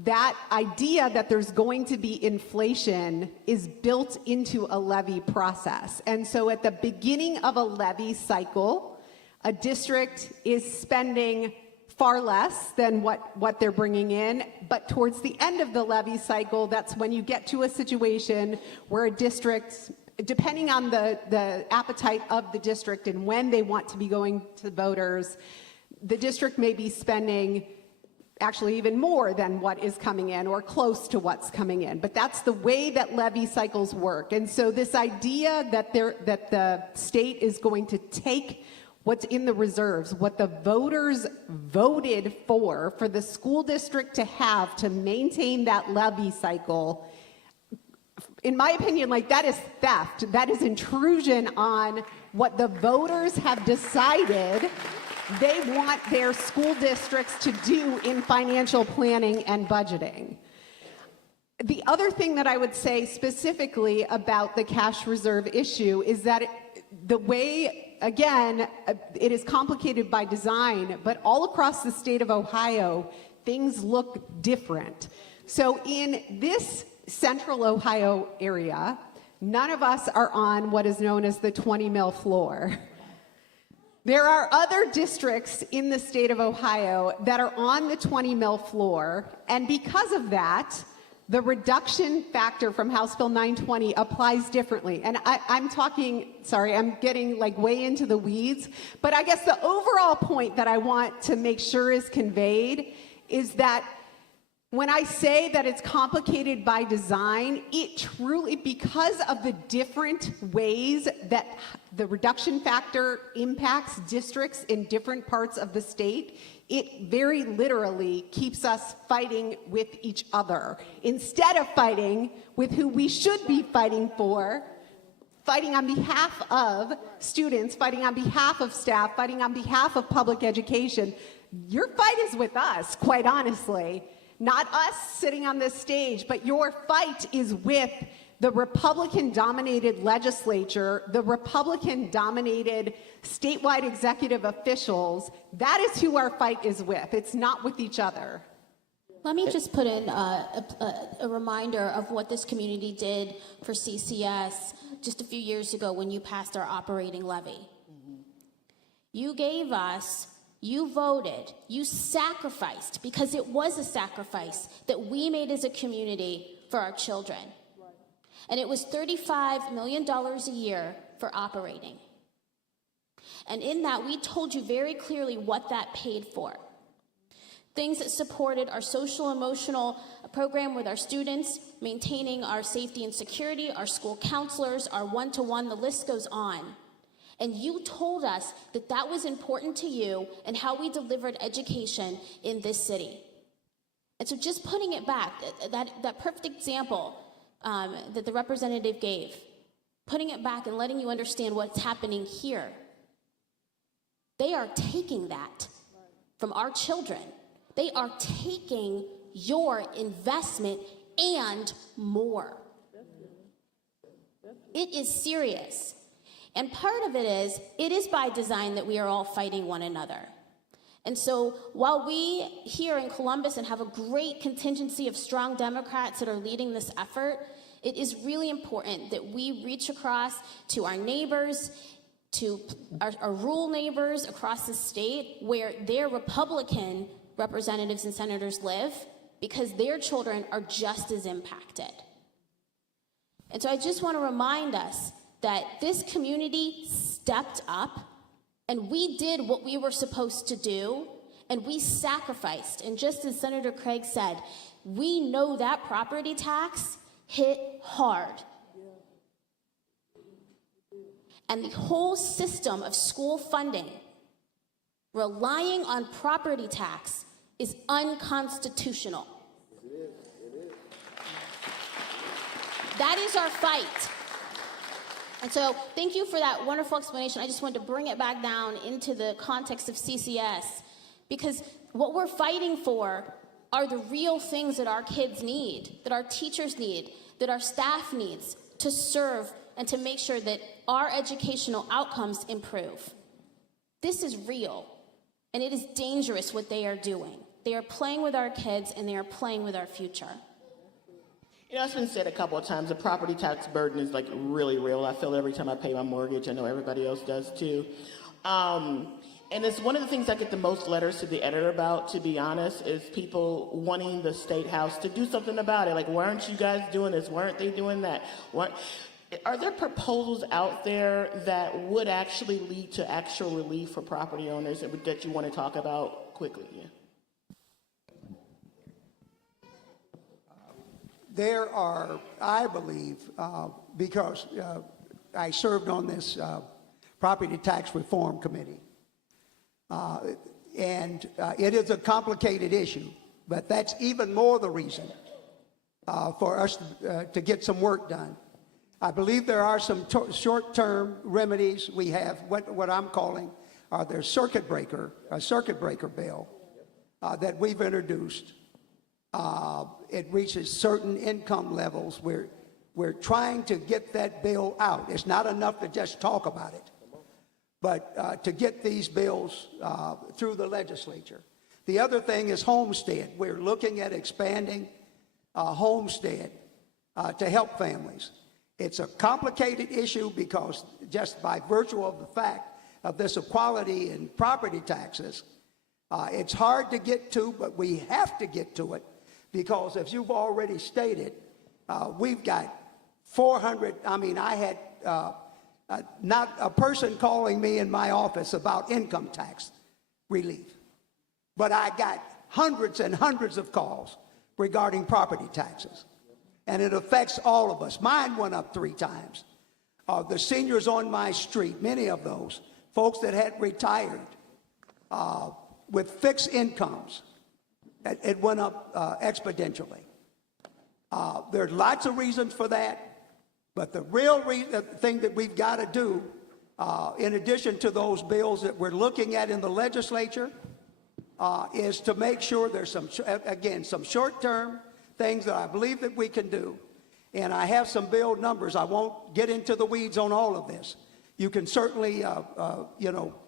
that idea that there's going to be inflation is built into a levy process. And so at the beginning of a levy cycle, a district is spending far less than what they're bringing in, but towards the end of the levy cycle, that's when you get to a situation where a district, depending on the appetite of the district and when they want to be going to voters, the district may be spending actually even more than what is coming in or close to what's coming in. But that's the way that levy cycles work. And so this idea that the state is going to take what's in the reserves, what the voters voted for the school district to have to maintain that levy cycle, in my opinion, like that is theft. That is intrusion on what the voters have decided they want their school districts to do in financial planning and budgeting. The other thing that I would say specifically about the cash reserve issue is that the way, again, it is complicated by design, but all across the state of Ohio, things look different. So in this central Ohio area, none of us are on what is known as the 20 mil floor. There are other districts in the state of Ohio that are on the 20 mil floor, and because of that, the reduction factor from House Bill 920 applies differently. And I'm getting like way into the weeds, but I guess the overall point that I want to make sure is conveyed is that when I say that it's complicated by design, it truly, because of the different ways that the reduction factor impacts districts in different parts of the state, it very literally keeps us fighting with each other instead of fighting with who we should be fighting for, fighting on behalf of students, fighting on behalf of staff, fighting on behalf of public education. Your fight is with us, quite honestly. Not us sitting on this stage, but your fight is with the Republican-dominated legislature, the Republican-dominated statewide executive officials. That is who our fight is with. It's not with each other. Let me just put in a reminder of what this community did for CCS just a few years ago when you passed our operating levy. You gave us, you voted, you sacrificed, because it was a sacrifice that we made as a community for our children. And it was $35 million a year for operating. And in that, we told you very clearly what that paid for. Things that supported our social emotional program with our students, maintaining our safety and security, our school counselors, our one-to-one, the list goes on. And you told us that that was important to you and how we delivered education in this city. And so just putting it back, that perfect example that the representative gave, putting it back and letting you understand what's happening here. They are taking that from our children. They are taking your investment and more. It is serious. And part of it is by design that we are all fighting one another. And so while we here in Columbus and have a great contingency of strong Democrats that are leading this effort, it is really important that we reach across to our neighbors, to our rural neighbors across the state where their Republican representatives and senators live, because their children are just as impacted. And so I just want to remind us that this community stepped up and we did what we were supposed to do and we sacrificed. And just as Senator Craig said, we know that property tax hit hard. And the whole system of school funding relying on property tax is unconstitutional. It is. That is our fight. And so thank you for that wonderful explanation. I just wanted to bring it back down into the context of CCS, because what we're fighting for are the real things that our kids need, that our teachers need, that our staff needs to serve and to make sure that our educational outcomes improve. This is real, and it is dangerous what they are doing. They are playing with our kids, and they are playing with our future. You know, it's been said a couple of times, the property tax burden is like really real. I feel every time I pay my mortgage. I know everybody else does too. And it's one of the things I get the most letters to the editor about, to be honest, is people wanting the State House to do something about it. Like, why aren't you guys doing this? Why aren't they doing that? Are there proposals out there that would actually lead to actual relief for property owners that you want to talk about quickly? Yeah. There are, I believe, because I served on this Property Tax Reform Committee, and it is a complicated issue, but that's even more the reason for us to get some work done. I believe there are some short-term remedies. We have what I'm calling their a circuit breaker bill that we've introduced. It reaches certain income levels. We're trying to get that bill out. It's not enough to just talk about it, but to get these bills through the legislature. The other thing is homestead. We're looking at expanding homestead to help families. It's a complicated issue because just by virtue of the fact of this equality in property taxes, it's hard to get to, but we have to get to it. Because as you've already stated, we've got 400, I had not a person calling me in my office about income tax relief. But I got hundreds and hundreds of calls regarding property taxes. And it affects all of us. Mine went up 3 times. The seniors on my street, many of those, folks that had retired with fixed incomes, it went up exponentially. There are lots of reasons for that, but the real thing that we've got to do, in addition to those bills that we're looking at in the legislature, is to make sure there's some short-term things that I believe that we can do. And I have some bill numbers. I won't get into the weeds on all of this. You can certainly,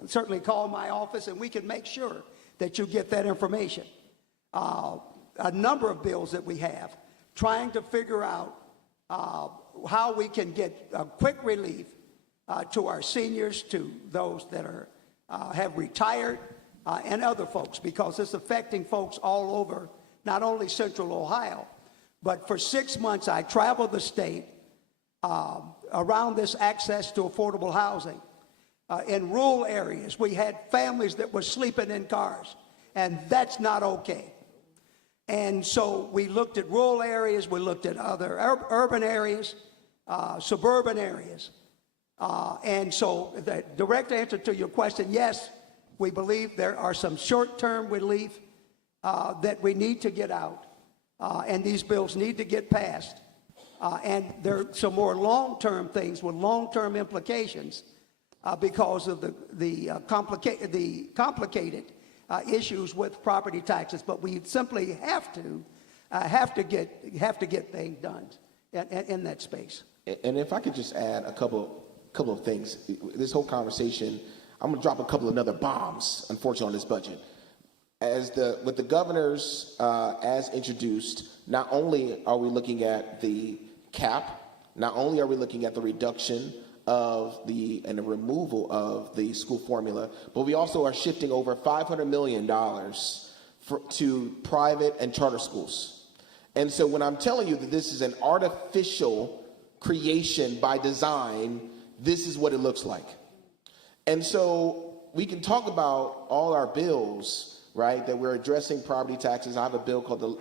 certainly call my office, and we can make sure that you get that information. A number of bills that we have, trying to figure out how we can get quick relief to our seniors, to those that have retired, and other folks, because it's affecting folks all over, not only Central Ohio, but for 6 months I traveled the state around this access to affordable housing. In rural areas, we had families that were sleeping in cars, and that's not okay. And so we looked at rural areas, we looked at other urban areas, suburban areas. And so the direct answer to your question, yes, we believe there are some short-term relief that we need to get out, and these bills need to get passed. And there are some more long-term things with long-term implications because of the complicated issues with property taxes. But we simply have to get things done in that space. And if I could just add a couple of things, this whole conversation, I'm going to drop a couple of other bombs, unfortunately, on this budget. With the governors as introduced, not only are we looking at the cap, not only are we looking at the reduction of the removal of the school formula, but we also are shifting over $500 million to private and charter schools. And so when I'm telling you that this is an artificial creation by design, this is what it looks like. And so we can talk about all our bills, right, that we're addressing property taxes. I have a bill called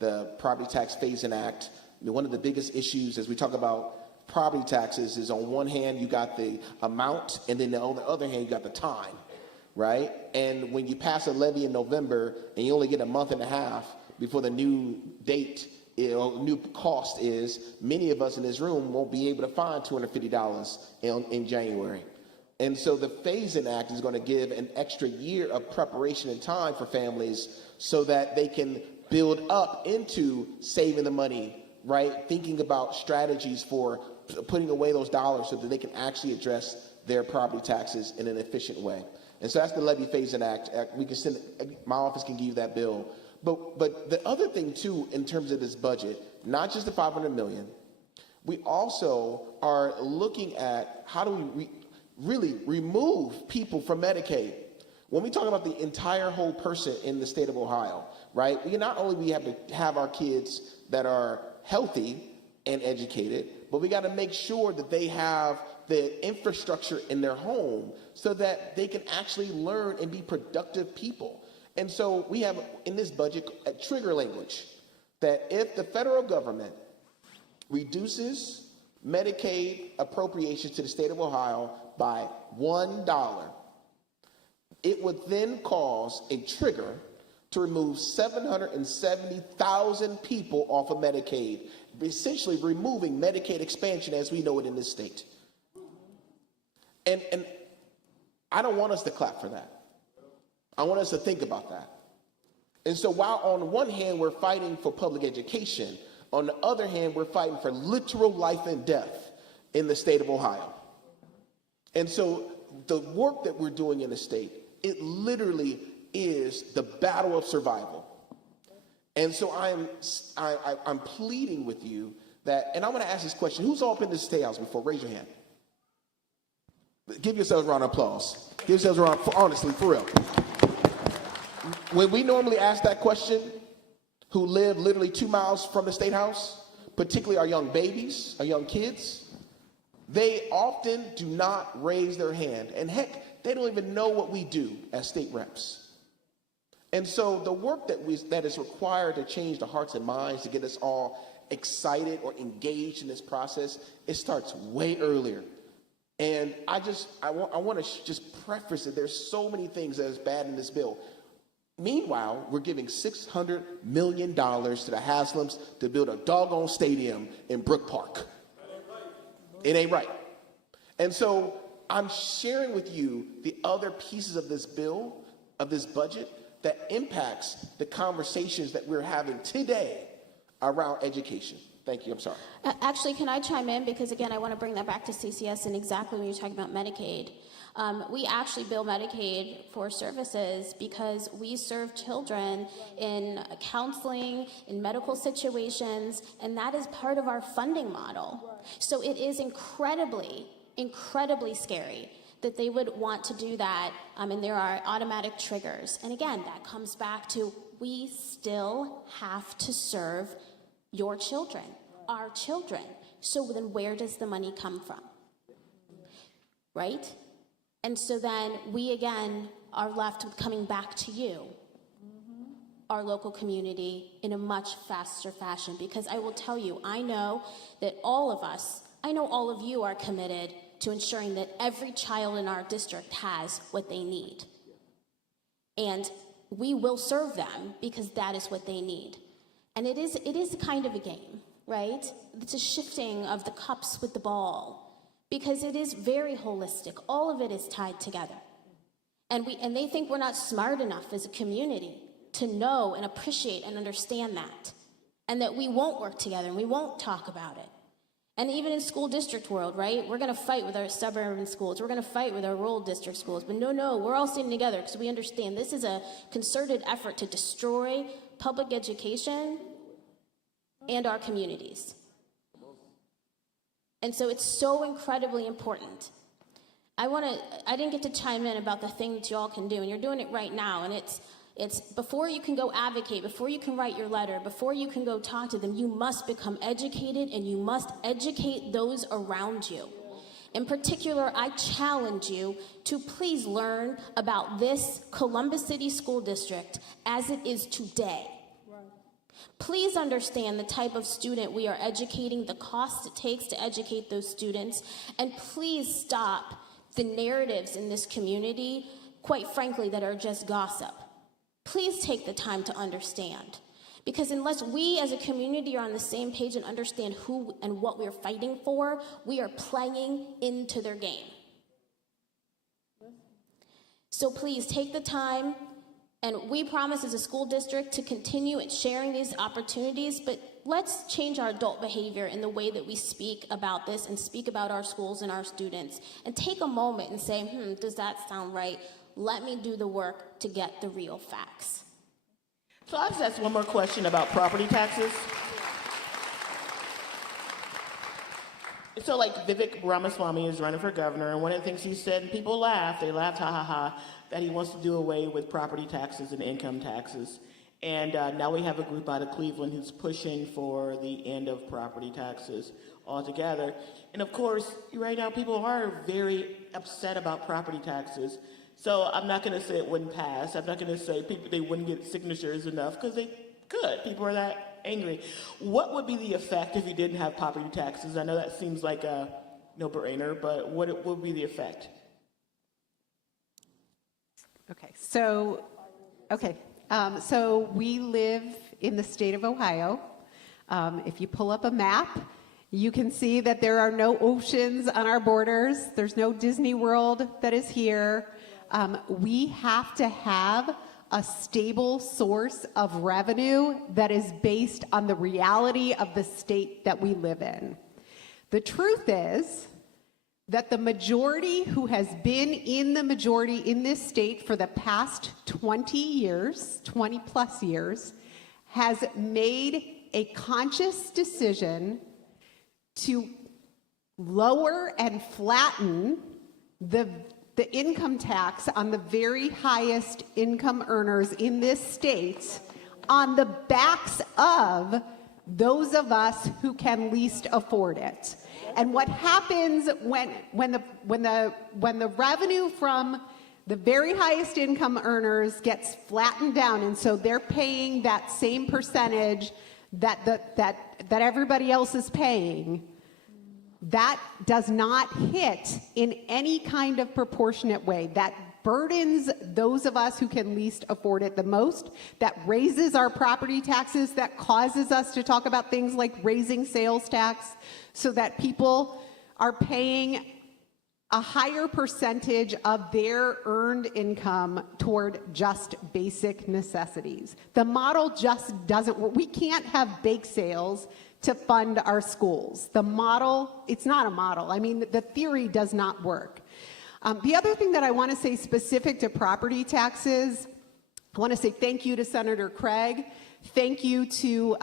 the Property Tax Phase-In Act. One of the biggest issues as we talk about property taxes is, on one hand, you got the amount, and then on the other hand, you got the time, right? And when you pass a levy in November and you only get a month and a half before the new date new cost is many of us in this room won't be able to find $250 in January. And so the Phase-In Act is going to give an extra year of preparation and time for families so that they can build up into saving the money, right? Thinking about strategies for putting away those dollars so that they can actually address their property taxes in an efficient way. And so that's the Levy Phase-In Act. We can send, my office can give you that bill. But the other thing too, in terms of this budget, not just the $500 million, we also are looking at how do we really remove people from Medicaid. When we talk about the entire whole person in the state of Ohio, right? Not only we have to have our kids that are healthy and educated, but we got to make sure that they have the infrastructure in their home so that they can actually learn and be productive people. And so we have in this budget a trigger language that if the federal government reduces Medicaid appropriations to the state of Ohio by $1, it would then cause a trigger to remove 770,000 people off of Medicaid, essentially removing Medicaid expansion as we know it in this state. And I don't want us to clap for that. I want us to think about that. And so while on one hand we're fighting for public education, on the other hand we're fighting for literal life and death in the state of Ohio. And so the work that we're doing in the state, it literally is the battle of survival. And so I'm pleading with you that, and I'm going to ask this question: who's all been to the State House before? Raise your hand. Give yourselves a round of applause. Give yourselves a round, honestly, for real. When we normally ask that question, who live literally 2 miles from the State House, particularly our young babies, our young kids, they often do not raise their hand. And heck, they don't even know what we do as state reps. And so the work that is required to change the hearts and minds, to get us all excited or engaged in this process, it starts way earlier. And I want to just preface it. There's so many things that is bad in this bill. Meanwhile, we're giving $600 million to the Haslams to build a doggone stadium in Brook Park. It ain't right. And so I'm sharing with you the other pieces of this bill, of this budget, that impacts the conversations that we're having today around education. Thank you. I'm sorry. Actually, can I chime in? Because again, I want to bring that back to CCS and exactly when you're talking about Medicaid. We actually bill Medicaid for services because we serve children in counseling, in medical situations, and that is part of our funding model. So it is incredibly, incredibly scary that they would want to do that, and there are automatic triggers. And again, that comes back to we still have to serve your children, our children. So then where does the money come from? Right? And so then we again are left coming back to you, our local community, in a much faster fashion. Because I will tell you, I know that all of us, I know all of you are committed to ensuring that every child in our district has what they need. And we will serve them because that is what they need. And it is kind of a game, right? It's a shifting of the cups with the ball because it is very holistic. All of it is tied together. And they think we're not smart enough as a community to know and appreciate and understand that. And that we won't work together and we won't talk about it. And even in school district world, right? We're going to fight with our suburban schools. We're going to fight with our rural district schools. But no, we're all sitting together because we understand this is a concerted effort to destroy public education and our communities. And so it's so incredibly important. I didn't get to chime in about the thing that you all can do, and you're doing it right now, and it's before you can go advocate, before you can write your letter, before you can go talk to them, you must become educated and you must educate those around you. In particular, I challenge you to please learn about this Columbus City School District as it is today. Please understand the type of student we are educating, the cost it takes to educate those students, and please stop the narratives in this community, quite frankly, that are just gossip. Please take the time to understand, Because unless we as a community are on the same page and understand who and what we're fighting for, we are playing into their game. So please take the time, and we promise as a school district to continue at sharing these opportunities, but let's change our adult behavior in the way that we speak about this and speak about our schools and our students. And take a moment and say, does that sound right? Let me do the work to get the real facts. So I'll just ask one more question about property taxes. So like Vivek Ramaswamy is running for governor, and one of the things he said, and people laughed, ha ha ha, that he wants to do away with property taxes and income taxes. And now we have a group out of Cleveland who's pushing for the end of property taxes altogether. And of course, right now people are very upset about property taxes. So I'm not going to say it wouldn't pass. I'm not going to say people they wouldn't get signatures enough, because they could. People are that angry. What would be the effect if you didn't have property taxes? I know that seems like a no-brainer, but what would be the effect? So we live in the state of Ohio. If you pull up a map, you can see that there are no oceans on our borders. There's no Disney World that is here. We have to have a stable source of revenue that is based on the reality of the state that we live in. The truth is that the majority who has been in the majority in this state for the past 20 years, 20 plus years, has made a conscious decision to lower and flatten the income tax on the very highest income earners in this state on the backs of those of us who can least afford it. And what happens when the revenue from the very highest income earners gets flattened down, and so they're paying that same percentage that everybody else is paying, that does not hit in any kind of proportionate way. That burdens those of us who can least afford it the most, that raises our property taxes, that causes us to talk about things like raising sales tax so that people are paying a higher percentage of their earned income toward just basic necessities. The model just doesn't work. We can't have bake sales to fund our schools. The model, it's not a model. I mean, the theory does not work. The other thing that I want to say specific to property taxes, I want to say thank you to Senator Craig. Thank you to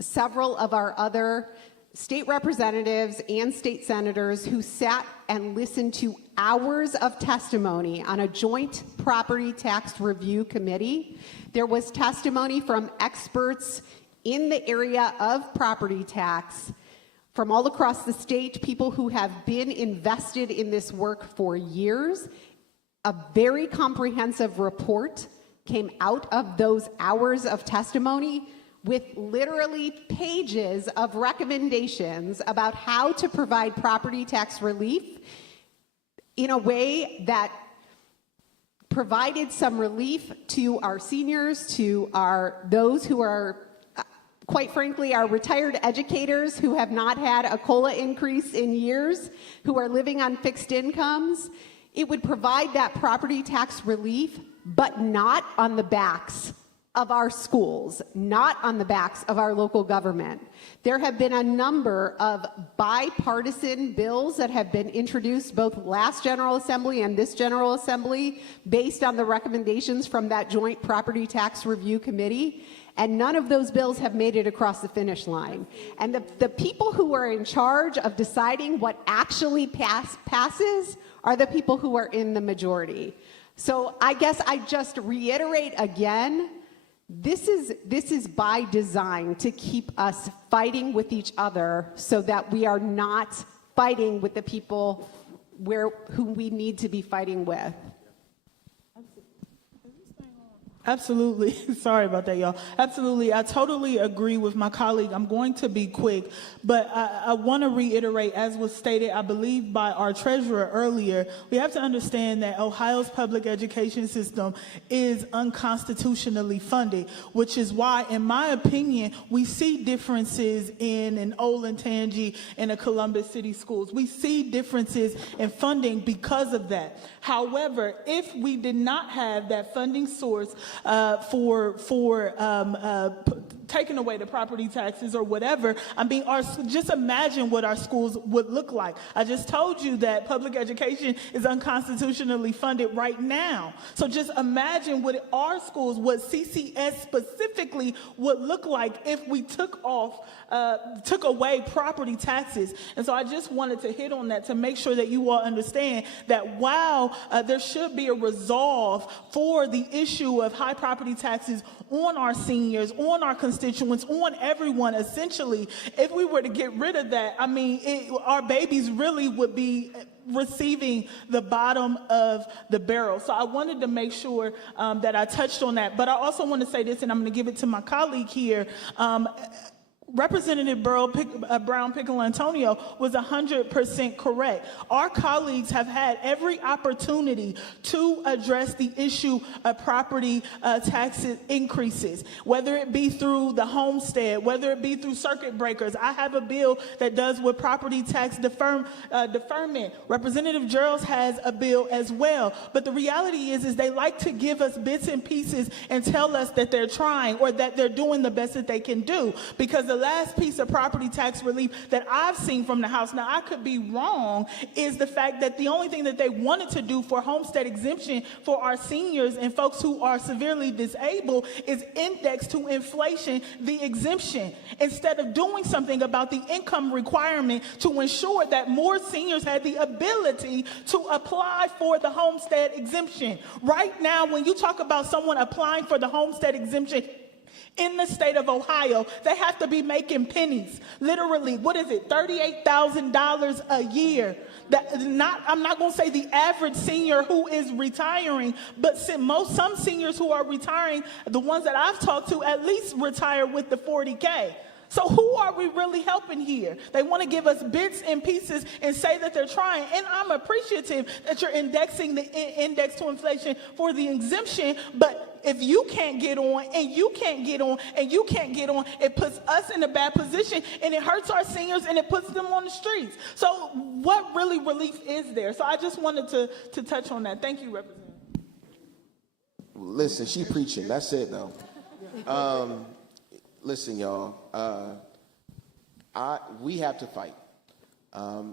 several of our other state representatives and state senators who sat and listened to hours of testimony on a joint property tax review committee. There was testimony from experts in the area of property tax from all across the state, people who have been invested in this work for years. A very comprehensive report came out of those hours of testimony with literally pages of recommendations about how to provide property tax relief in a way that provided some relief to our seniors, to those who are, quite frankly, our retired educators who have not had a COLA increase in years, who are living on fixed incomes. It would provide that property tax relief, but not on the backs of our schools, not on the backs of our local government. There have been a number of bipartisan bills that have been introduced both last General Assembly and this General Assembly based on the recommendations from that joint property tax review committee. And none of those bills have made it across the finish line. And the people who are in charge of deciding what actually passes are the people who are in the majority. So I guess I just reiterate again, this is by design to keep us fighting with each other so that we are not fighting with the people whom we need to be fighting with. Absolutely. Sorry about that, y'all. Absolutely. I totally agree with my colleague. I'm going to be quick, but I want to reiterate, as was stated, I believe, by our treasurer earlier, we have to understand that Ohio's public education system is unconstitutionally funded, which is why, in my opinion, we see differences in an Olentangy and a Columbus City schools. We see differences in funding because of that. However, if we did not have that funding source taking away the property taxes or whatever, I mean, just imagine what our schools would look like. I just told you that public education is unconstitutionally funded right now. So just imagine what our schools, what CCS specifically would look like if we took away property taxes. And so I just wanted to hit on that to make sure that you all understand that while there should be a resolve for the issue of high property taxes on our seniors, on our constituents, on everyone, essentially, if we were to get rid of that, I mean, our babies really would be receiving the bottom of the barrel. So I wanted to make sure that I touched on that. But I also want to say this, and I'm going to give it to my colleague here. Representative Brown Pickle Antonio was 100% correct. Our colleagues have had every opportunity to address the issue of property tax increases, whether it be through the homestead, whether it be through circuit breakers. I have a bill that does with property tax deferment. Representative Gerald has a bill as well. But the reality is they like to give us bits and pieces and tell us that they're trying or that they're doing the best that they can do. Because the last piece of property tax relief that I've seen from the House, now I could be wrong, is the fact that the only thing that they wanted to do for homestead exemption for our seniors and folks who are severely disabled is index to inflation the exemption, instead of doing something about the income requirement to ensure that more seniors had the ability to apply for the homestead exemption. Right now, when you talk about someone applying for the homestead exemption in the state of Ohio, they have to be making pennies. Literally, what is it, $38,000 a year? I'm not going to say the average senior who is retiring, but some seniors who are retiring, the ones that I've talked to, at least retire with the 40K. So who are we really helping here? They want to give us bits and pieces and say that they're trying. And I'm appreciative that you're indexing the index to inflation for the exemption. But if you can't get on and you can't get on and you can't get on, it puts us in a bad position and it hurts our seniors and it puts them on the streets. So what really relief is there? So I just wanted to touch on that. Thank you, Representative. Listen, she preaching. That's it, though. Listen, y'all, we have to fight.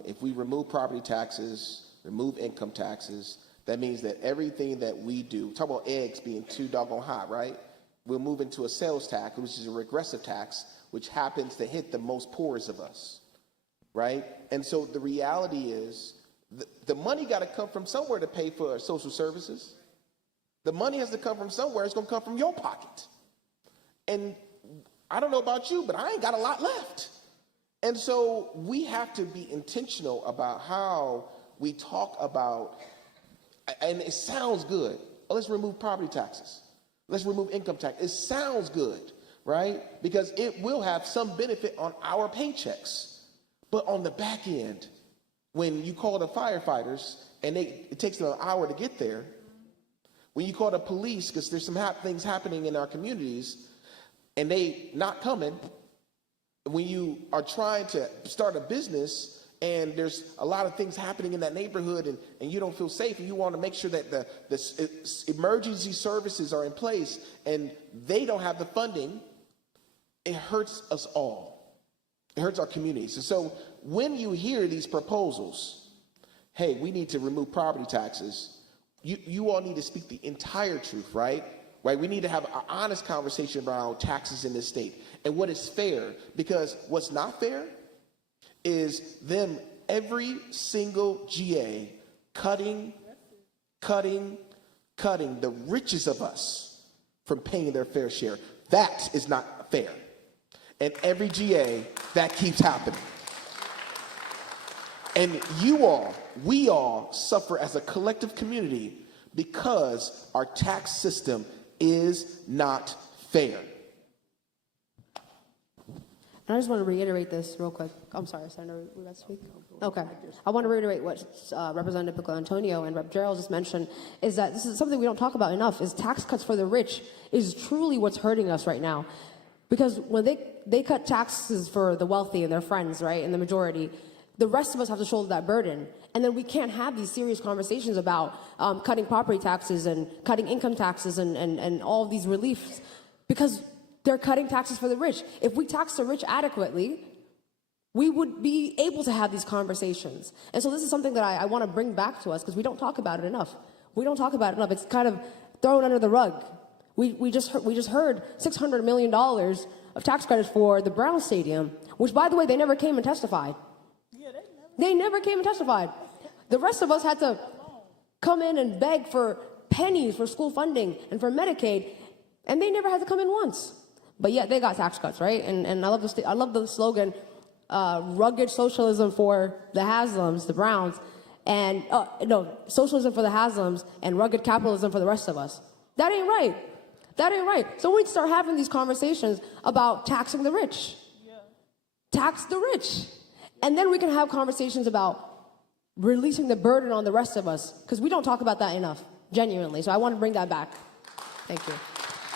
If we remove property taxes, remove income taxes, that means that everything that we do, talk about eggs being too doggone hot, right? We'll move into a sales tax, which is a regressive tax, which happens to hit the most poorest of us, right? And so the reality is the money got to come from somewhere to pay for social services. The money has to come from somewhere. It's going to come from your pocket. And I don't know about you, but I ain't got a lot left. And so we have to be intentional about how we talk about, and it sounds good. Oh, let's remove property taxes. Let's remove income tax. It sounds good, right? Because it will have some benefit on our paychecks. But on the back end, when you call the firefighters and it takes them an hour to get there, when you call the police, because there's some things happening in our communities, and they not coming, when you are trying to start a business and there's a lot of things happening in that neighborhood and you don't feel safe and you want to make sure that the emergency services are in place and they don't have the funding, it hurts us all. It hurts our communities. And so when you hear these proposals, hey, we need to remove property taxes, you all need to speak the entire truth, right? Right, we need to have an honest conversation around taxes in this state and what is fair, because what's not fair is them every single GA cutting the richest of us from paying their fair share. That is not fair. And every GA, that keeps happening. And we all suffer as a collective community because our tax system is not fair. And I just want to reiterate this real quick. I'm sorry, Senator, we got to speak? Okay. I want to reiterate what Representative Pico Antonio and Rep. Gerald just mentioned, is that this is something we don't talk about enough, is tax cuts for the rich is truly what's hurting us right now. Because when they cut taxes for the wealthy and their friends, right, and the majority, the rest of us have to shoulder that burden. And then we can't have these serious conversations about cutting property taxes and cutting income taxes and all of these reliefs because they're cutting taxes for the rich. If we tax the rich adequately, we would be able to have these conversations. And so this is something that I want to bring back to us because we don't talk about it enough. We don't talk about it enough. It's kind of thrown under the rug. We just heard $600 million of tax credits for the Brown Stadium, which, by the way, they never came and testified. They never came and testified. The rest of us had to come in and beg for pennies for school funding and for Medicaid, and they never had to come in once. But yet they got tax cuts, right? And I love the slogan, rugged socialism for the Haslam's, the Browns, and socialism for the Haslam's and rugged capitalism for the rest of us. That ain't right. That ain't right. So we need to start having these conversations about taxing the rich. Tax the rich. And then we can have conversations about releasing the burden on the rest of us, because we don't talk about that enough, genuinely. So I want to bring that back. Thank you.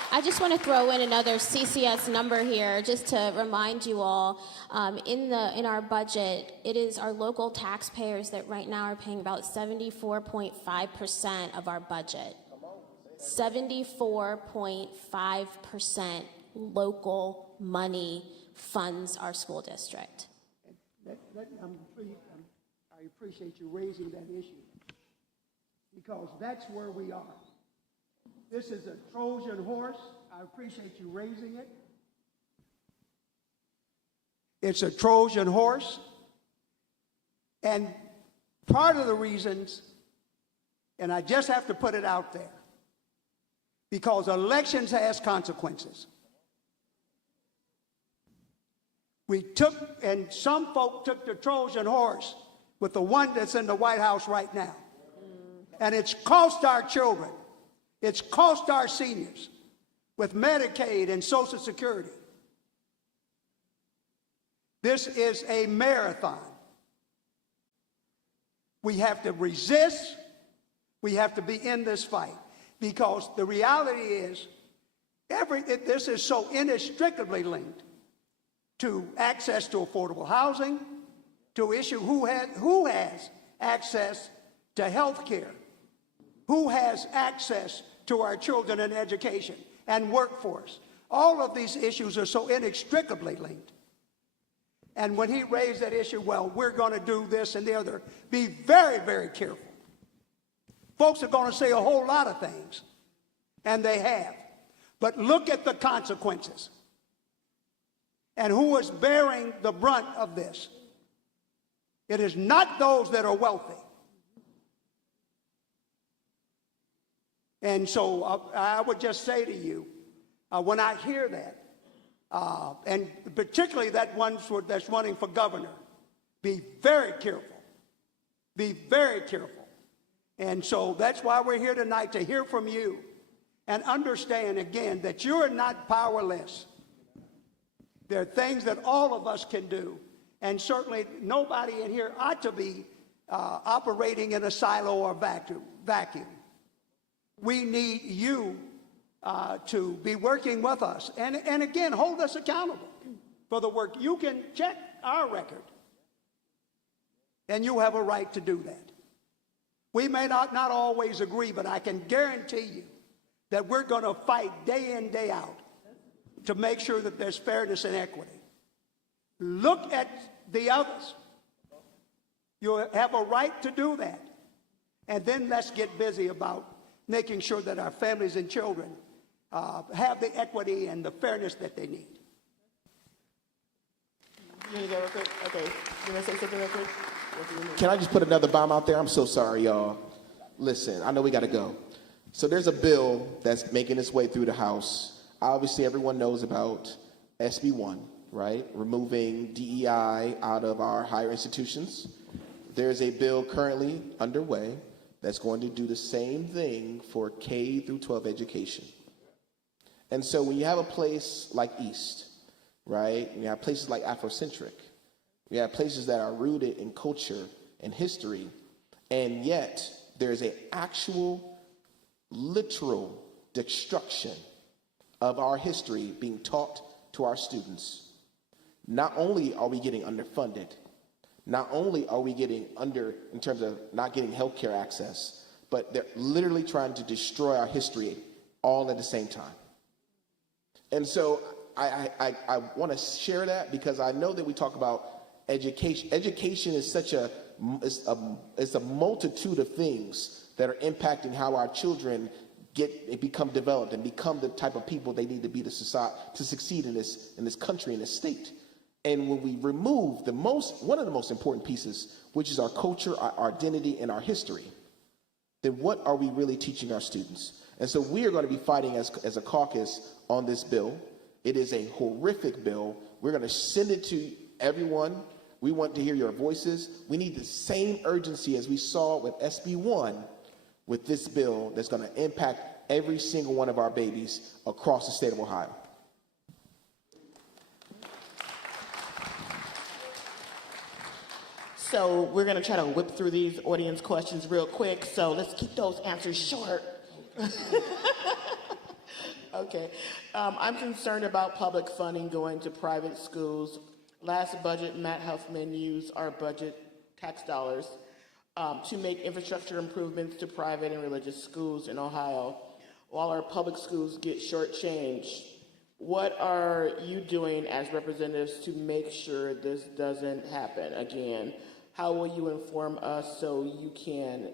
I just want to throw in another CCS number here, just to remind you all. In our budget, it is our local taxpayers that right now are paying about 74.5% of our budget. 74.5% local money funds our school district. I appreciate you raising that issue because that's where we are. This is a Trojan horse. I appreciate you raising it. It's a Trojan horse. And part of the reasons, and I just have to put it out there, because elections has consequences. And some folk took the Trojan horse with the one that's in the White House right now. And it's cost our children. It's cost our seniors with Medicaid and Social Security. This is a marathon. We have to resist. We have to be in this fight because the reality is this is so inextricably linked to access to affordable housing, to issue who has access to health care, who has access to our children and education and workforce. All of these issues are so inextricably linked. And when he raised that issue, well, we're going to do this and the other, be very, very careful. Folks are going to say a whole lot of things, and they have. But look at the consequences. And who is bearing the brunt of this? It is not those that are wealthy. And so I would just say to you, when I hear that, and particularly that one that's running for governor, be very careful. Be very careful. And so that's why we're here tonight, to hear from you and understand again that you're not powerless. There are things that all of us can do. And certainly nobody in here ought to be operating in a silo or vacuum. We need you to be working with us. And again, hold us accountable for the work. You can check our record. And you have a right to do that. We may not always agree, but I can guarantee you that we're going to fight day in, day out to make sure that there's fairness and equity. Look at the others. You have a right to do that. And then let's get busy about making sure that our families and children have the equity and the fairness that they need. You want to go real quick? Okay. You want to say something real quick? Can I just put another bomb out there? I'm so sorry, y'all. Listen, I know we got to go. So there's a bill that's making its way through the House. Obviously, everyone knows about SB 1, right? Removing DEI out of our higher institutions. There's a bill currently underway that's going to do the same thing for K through 12 education. And so when you have a place like East, right, and you have places like Afrocentric, we have places that are rooted in culture and history, and yet there's an actual, literal destruction of our history being taught to our students. Not only are we getting underfunded, not only are we getting under in terms of not getting healthcare access, but they're literally trying to destroy our history all at the same time. And so I want to share that because I know that we talk about education. Education is such it's a multitude of things that are impacting how our children become developed and become the type of people they need to be to succeed in this country, in this state. And when we remove one of the most important pieces, which is our culture, our identity, and our history, then what are we really teaching our students? And so we are going to be fighting as a caucus on this bill. It is a horrific bill. We're going to send it to everyone. We want to hear your voices. We need the same urgency as we saw with SB 1 with this bill that's going to impact every single one of our babies across the state of Ohio. So we're going to try to whip through these audience questions real quick. So let's keep those answers short. Okay. I'm concerned about public funding going to private schools. Last budget, Matt Huffman used our budget tax dollars to make infrastructure improvements to private and religious schools in Ohio, while our public schools get shortchanged. What are you doing as representatives to make sure this doesn't happen again? How will you inform us so we can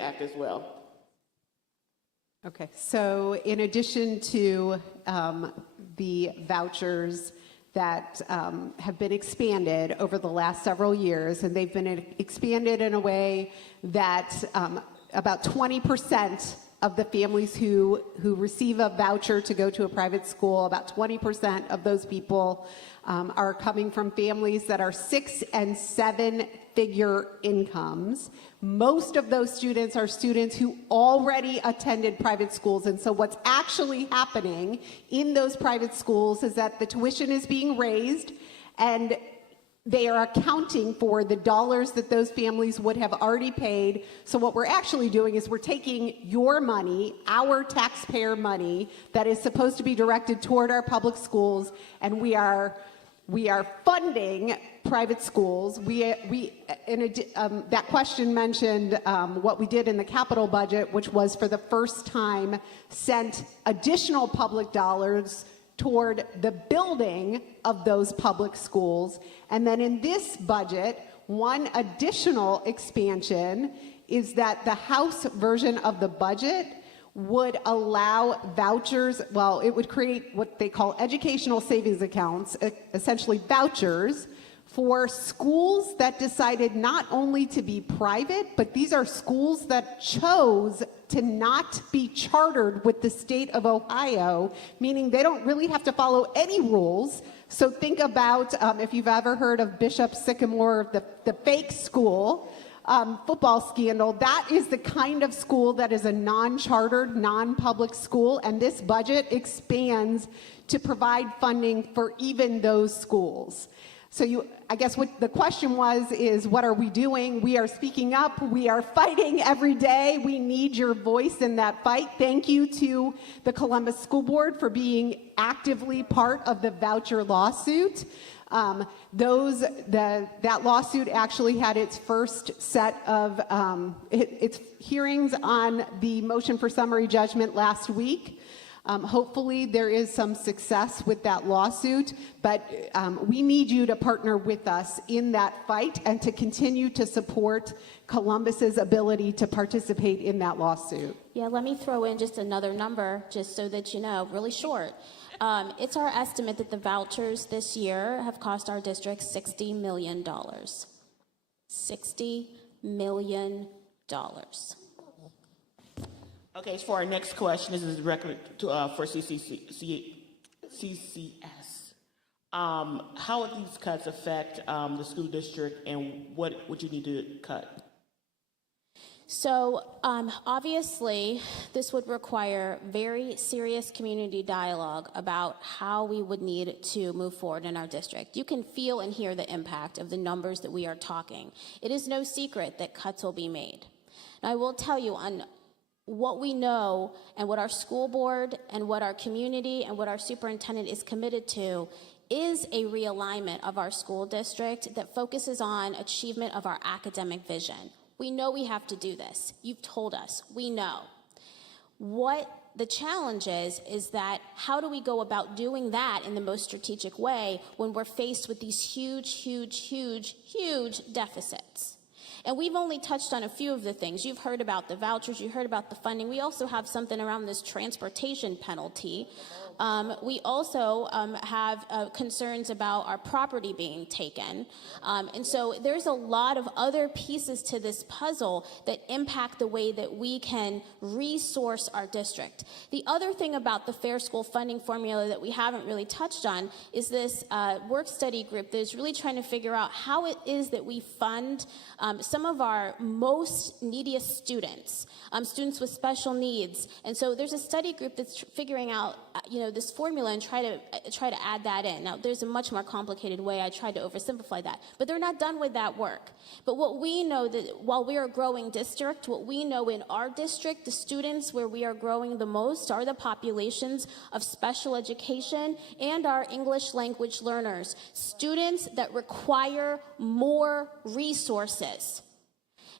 act as well? Okay, so in addition to the vouchers that have been expanded over the last several years, and they've been expanded in a way that about 20% of the families who receive a voucher to go to a private school, about 20% of those people are coming from families that are 6- and 7-figure incomes. Most of those students are students who already attended private schools. And so what's actually happening in those private schools is that the tuition is being raised, and they are accounting for the dollars that those families would have already paid. So what we're actually doing is we're taking your money, our taxpayer money, that is supposed to be directed toward our public schools, and we are funding private schools. That question mentioned what we did in the capital budget, which was for the first time sent additional public dollars toward the building of those public schools. And then in this budget, one additional expansion is that the House version of the budget would allow vouchers. Well, it would create what they call educational savings accounts, essentially vouchers, for schools that decided not only to be private, but these are schools that chose to not be chartered with the state of Ohio, meaning they don't really have to follow any rules. So think about if you've ever heard of Bishop Sycamore, the fake school football scandal. That is the kind of school that is a non-chartered, non-public school, and this budget expands to provide funding for even those schools. So I guess what the question is what are we doing? We are speaking up. We are fighting every day. We need your voice in that fight. Thank you to the Columbus School Board for being actively part of the voucher lawsuit. That lawsuit actually had its first set of its hearings on the motion for summary judgment last week. Hopefully there is some success with that lawsuit, but we need you to partner with us in that fight and to continue to support Columbus's ability to participate in that lawsuit. Yeah, let me throw in just another number, just so that you know, really short. It's our estimate that the vouchers this year have cost our district $60 million. $60 million. Okay, so for our next question, this is directly for CCS. How would these cuts affect the school district, and what would you need to cut? So obviously, this would require very serious community dialogue about how we would need to move forward in our district. You can feel and hear the impact of the numbers that we are talking. It is no secret that cuts will be made. And I will tell you on what we know and what our school board and what our community and what our superintendent is committed to is a realignment of our school district that focuses on achievement of our academic vision. We know we have to do this. You've told us. We know. What the challenge is that how do we go about doing that in the most strategic way when we're faced with these huge deficits? And we've only touched on a few of the things. You've heard about the vouchers, you heard about the funding. We also have something around this transportation penalty. We also have concerns about our property being taken. And so there's a lot of other pieces to this puzzle that impact the way that we can resource our district. The other thing about the Fair School funding formula that we haven't really touched on is this work study group that is really trying to figure out how it is that we fund some of our most neediest students, students with special needs. And so there's a study group that's figuring out, this formula and try to add that in. Now, there's a much more complicated way. I tried to oversimplify that, but they're not done with that work. But what we know that while we are a growing district, what we know in our district, the students where we are growing the most are the populations of special education and our English language learners, students that require more resources.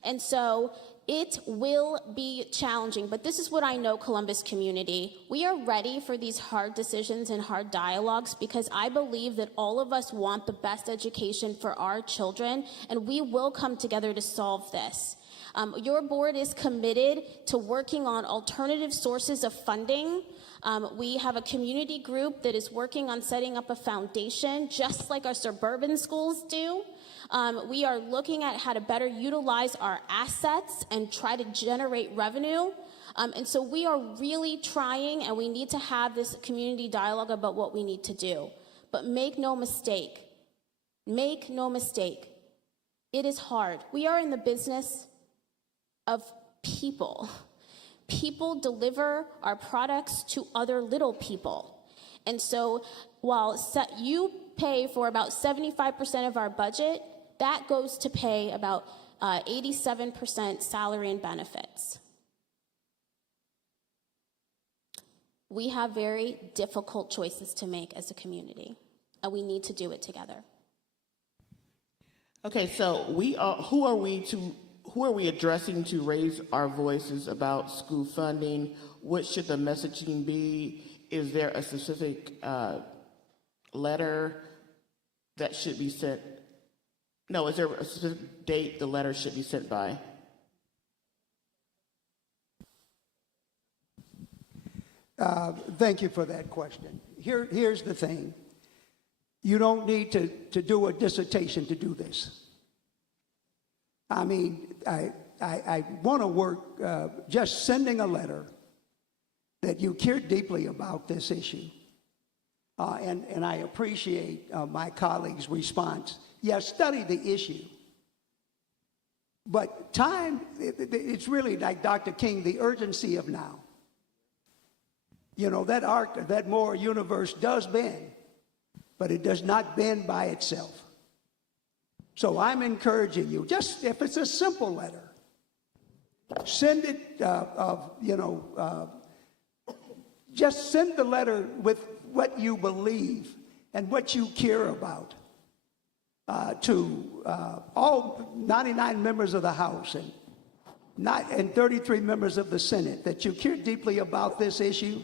And so it will be challenging, but this is what I know, Columbus community. We are ready for these hard decisions and hard dialogues because I believe that all of us want the best education for our children, and we will come together to solve this. Your board is committed to working on alternative sources of funding. We have a community group that is working on setting up a foundation, just like our suburban schools do. We are looking at how to better utilize our assets and try to generate revenue. And so we are really trying, and we need to have this community dialogue about what we need to do. But make no mistake, it is hard. We are in the business of people. People deliver our products to other little people. And so while you pay for about 75% of our budget, that goes to pay about 87% salary and benefits. We have very difficult choices to make as a community, and we need to do it together. Okay, so who are we addressing to raise our voices about school funding? What should the messaging be? Is there a specific letter that should be sent? No, is there a specific date the letter should be sent by? Thank you for that question. Here's the thing. You don't need to do a dissertation to do this. I mean, I want to work just sending a letter that you care deeply about this issue. And I appreciate my colleague's response. Yes, study the issue. But time, it's really like Dr. King, the urgency of now. You know, that arc, that moral universe does bend, but it does not bend by itself. So I'm encouraging you, just if it's a simple letter, send it, just send the letter with what you believe and what you care about to all 99 members of the House and 33 members of the Senate, that you care deeply about this issue,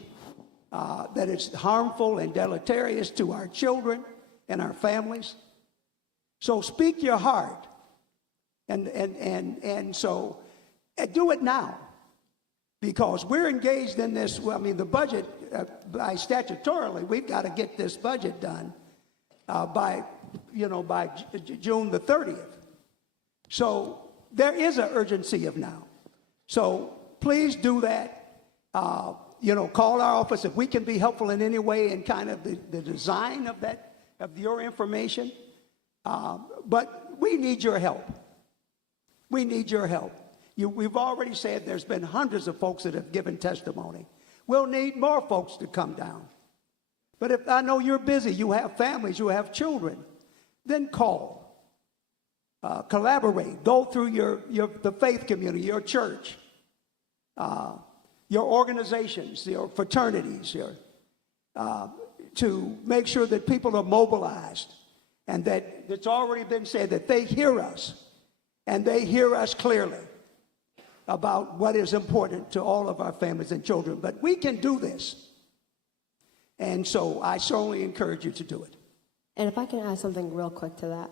that it's harmful and deleterious to our children and our families. So speak your heart, and so do it now, because we're engaged in this. Well, I mean, the budget by statutorily, we've got to get this budget done by June the 30th. So there is an urgency of now. So please do that. Call our office if we can be helpful in any way in kind of the design of your information. But we need your help. We need your help. We've already said there's been hundreds of folks that have given testimony. We'll need more folks to come down. But if I know you're busy, you have families, you have children, then call, collaborate, go through the faith community, your church, your organizations, your fraternities, to make sure that people are mobilized and that it's already been said that they hear us and they hear us clearly about what is important to all of our families and children. But we can do this. And so I strongly encourage you to do it. And if I can add something real quick to that,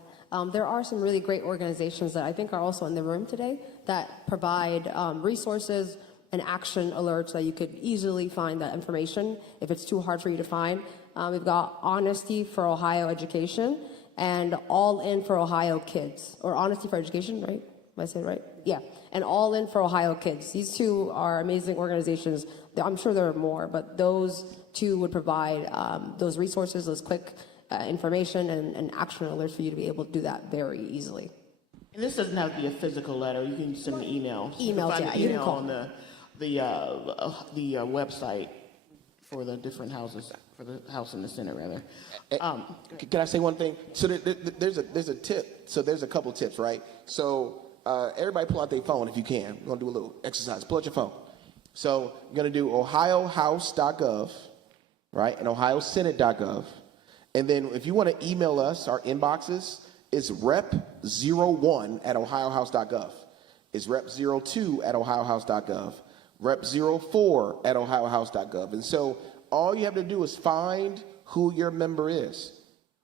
there are some really great organizations that I think are also in the room today that provide resources and action alerts that you could easily find that information if it's too hard for you to find. We've got Honesty for Ohio Education and All In for Ohio Kids, or Honesty for Education, right? Am I saying it right? Yeah, and All In for Ohio Kids. These two are amazing organizations. I'm sure there are more, but those two would provide those resources, those quick information and action alerts for you to be able to do that very easily. And this doesn't have to be a physical letter. You can send an email. Email, you can yeah, find you an can email call. on the website for the different houses, for the house and the Senate, rather. Can I say one thing? So there's a tip. So there's a couple tips, right? So everybody pull out their phone if you can. We're going to do a little exercise. Pull out your phone. So you're going to do ohiohouse.gov, right, and ohiosenate.gov. And then if you want to email us, our inboxes, it's rep01@ohiohouse.gov. It's rep02@ohiohouse.gov. rep04@ohiohouse.gov. And so all you have to do is find who your member is,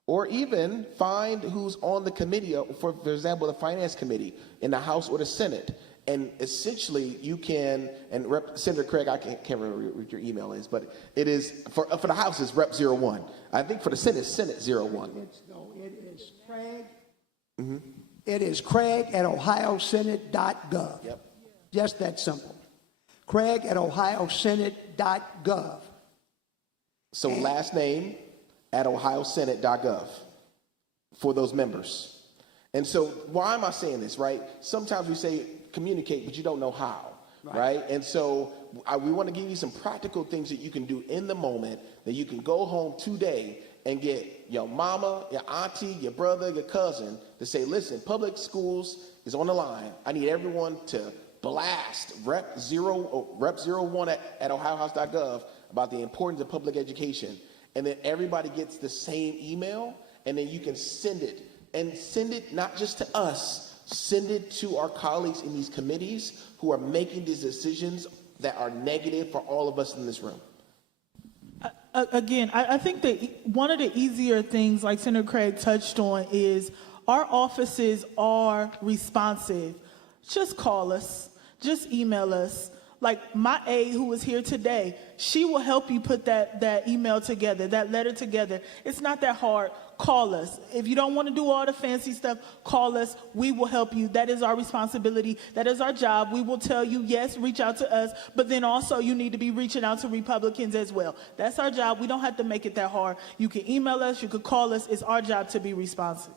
or even find who's on the committee, for example, the Finance Committee in the House or the Senate. And essentially, you can, and Senator Craig, I can't remember what your email is, but it is, for the House, it's Rep01. I think for the Senate, it's Senate01. It is Craig. Mm-hmm. It is Craig@ohiosenate.gov. Yep. Just that simple. Craig@ohiosenate.gov. So last name at ohiosenate.gov for those members. And so why am I saying this, right? Sometimes we say communicate, but you don't know how, right? And so we want to give you some practical things that you can do in the moment, that you can go home today and get your mama, your auntie, your brother, your cousin to say, listen, public schools is on the line. I need everyone to blast Rep01 at ohiohouse.gov about the importance of public education. And then everybody gets the same email, and then you can send it. And send it not just to us, send it to our colleagues in these committees who are making these decisions that are negative for all of us in this room. Again, I think that one of the easier things, like Senator Craig touched on, is our offices are responsive. Just call us, just email us. Like my aide who was here today, she will help you put that email together, that letter together. It's not that hard. Call us. If you don't want to do all the fancy stuff, call us. We will help you. That is our responsibility. That is our job. We will tell you, yes, reach out to us, but then also you need to be reaching out to Republicans as well. That's our job. We don't have to make it that hard. You can email us. You can call us. It's our job to be responsive.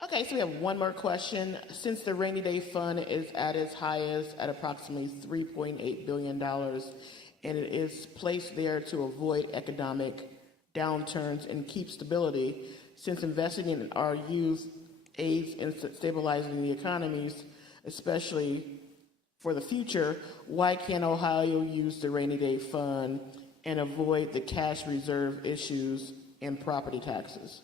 Okay, so we have one more question. Since the rainy day fund is at its highest at approximately $3.8 billion, and it is placed there to avoid economic downturns and keep stability, since investing in our youth aids in stabilizing the economies, especially for the future, why can't Ohio use the rainy day fund and avoid the cash reserve issues and property taxes?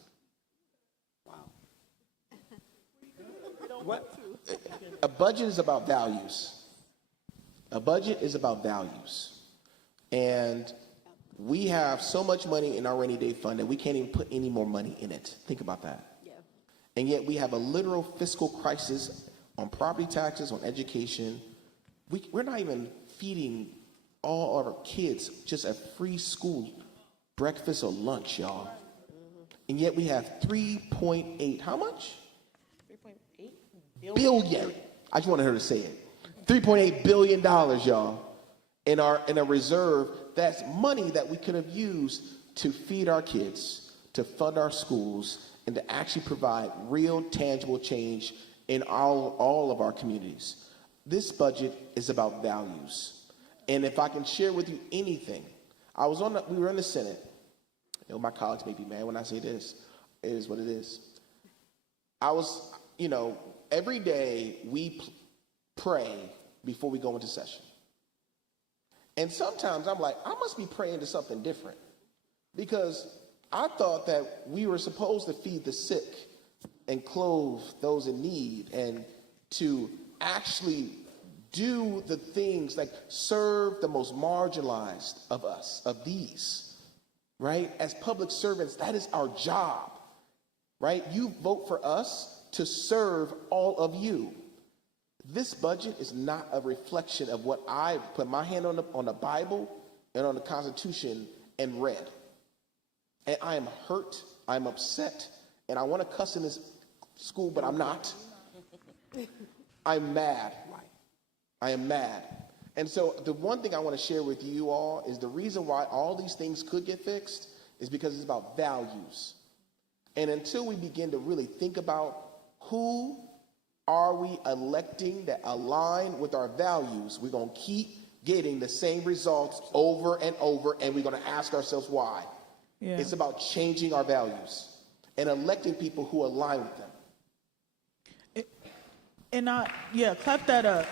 A budget is about values. A budget is about values. And we have so much money in our rainy day fund that we can't even put any more money in it. Think about that. Yeah. And yet we have a literal fiscal crisis on property taxes, on education. We're not even feeding all our kids just a free school breakfast or lunch, y'all. And yet we have 3.8, how much? Billion. I just wanted her to say it. $3.8 billion, y'all, in a reserve. That's money that we could have used to feed our kids, to fund our schools, and to actually provide real tangible change in all of our communities. This budget is about values. And if I can share with you anything, we were in the Senate. My colleagues may be mad when I say this. It is what it is. Every day we pray before we go into session. And sometimes I'm like, I must be praying to something different, because I thought that we were supposed to feed the sick and clothe those in need and to actually do the things like serve the most marginalized of us, of these, right? As public servants, that is our job, right? You vote for us to serve all of you. This budget is not a reflection of what I put my hand on the Bible and on the Constitution and read. And I am hurt, I'm upset, and I want to cuss in this school, but I'm not. I'm mad. I am mad. And so the one thing I want to share with you all is the reason why all these things could get fixed is because it's about values. And until we begin to really think about who are we electing that align with our values, we're going to keep getting the same results over and over, and we're going to ask ourselves why. Yeah. It's about changing our values and electing people who align with them. Clap that up.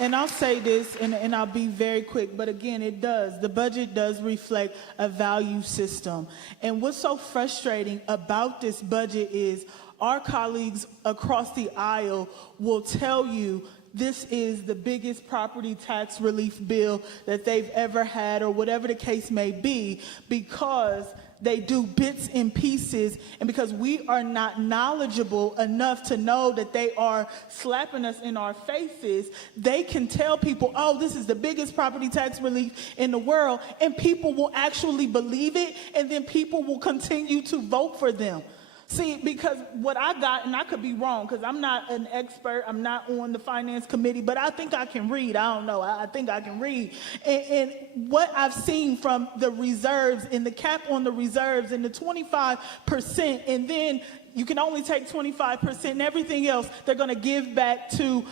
And I'll say this, and I'll be very quick, but again, the budget does reflect a value system. And what's so frustrating about this budget is our colleagues across the aisle will tell you this is the biggest property tax relief bill that they've ever had, or whatever the case may be, because they do bits and pieces, and because we are not knowledgeable enough to know that they are slapping us in our faces, they can tell people, oh, this is the biggest property tax relief in the world, and people will actually believe it, and then people will continue to vote for them. See, because what I got, and I could be wrong, because I'm not an expert, I'm not on the finance committee, but I think I can read. I don't know. I think I can read. And what I've seen from the reserves and the cap on the reserves and the 25%, and then you can only take 25%, and everything else they're going to give back to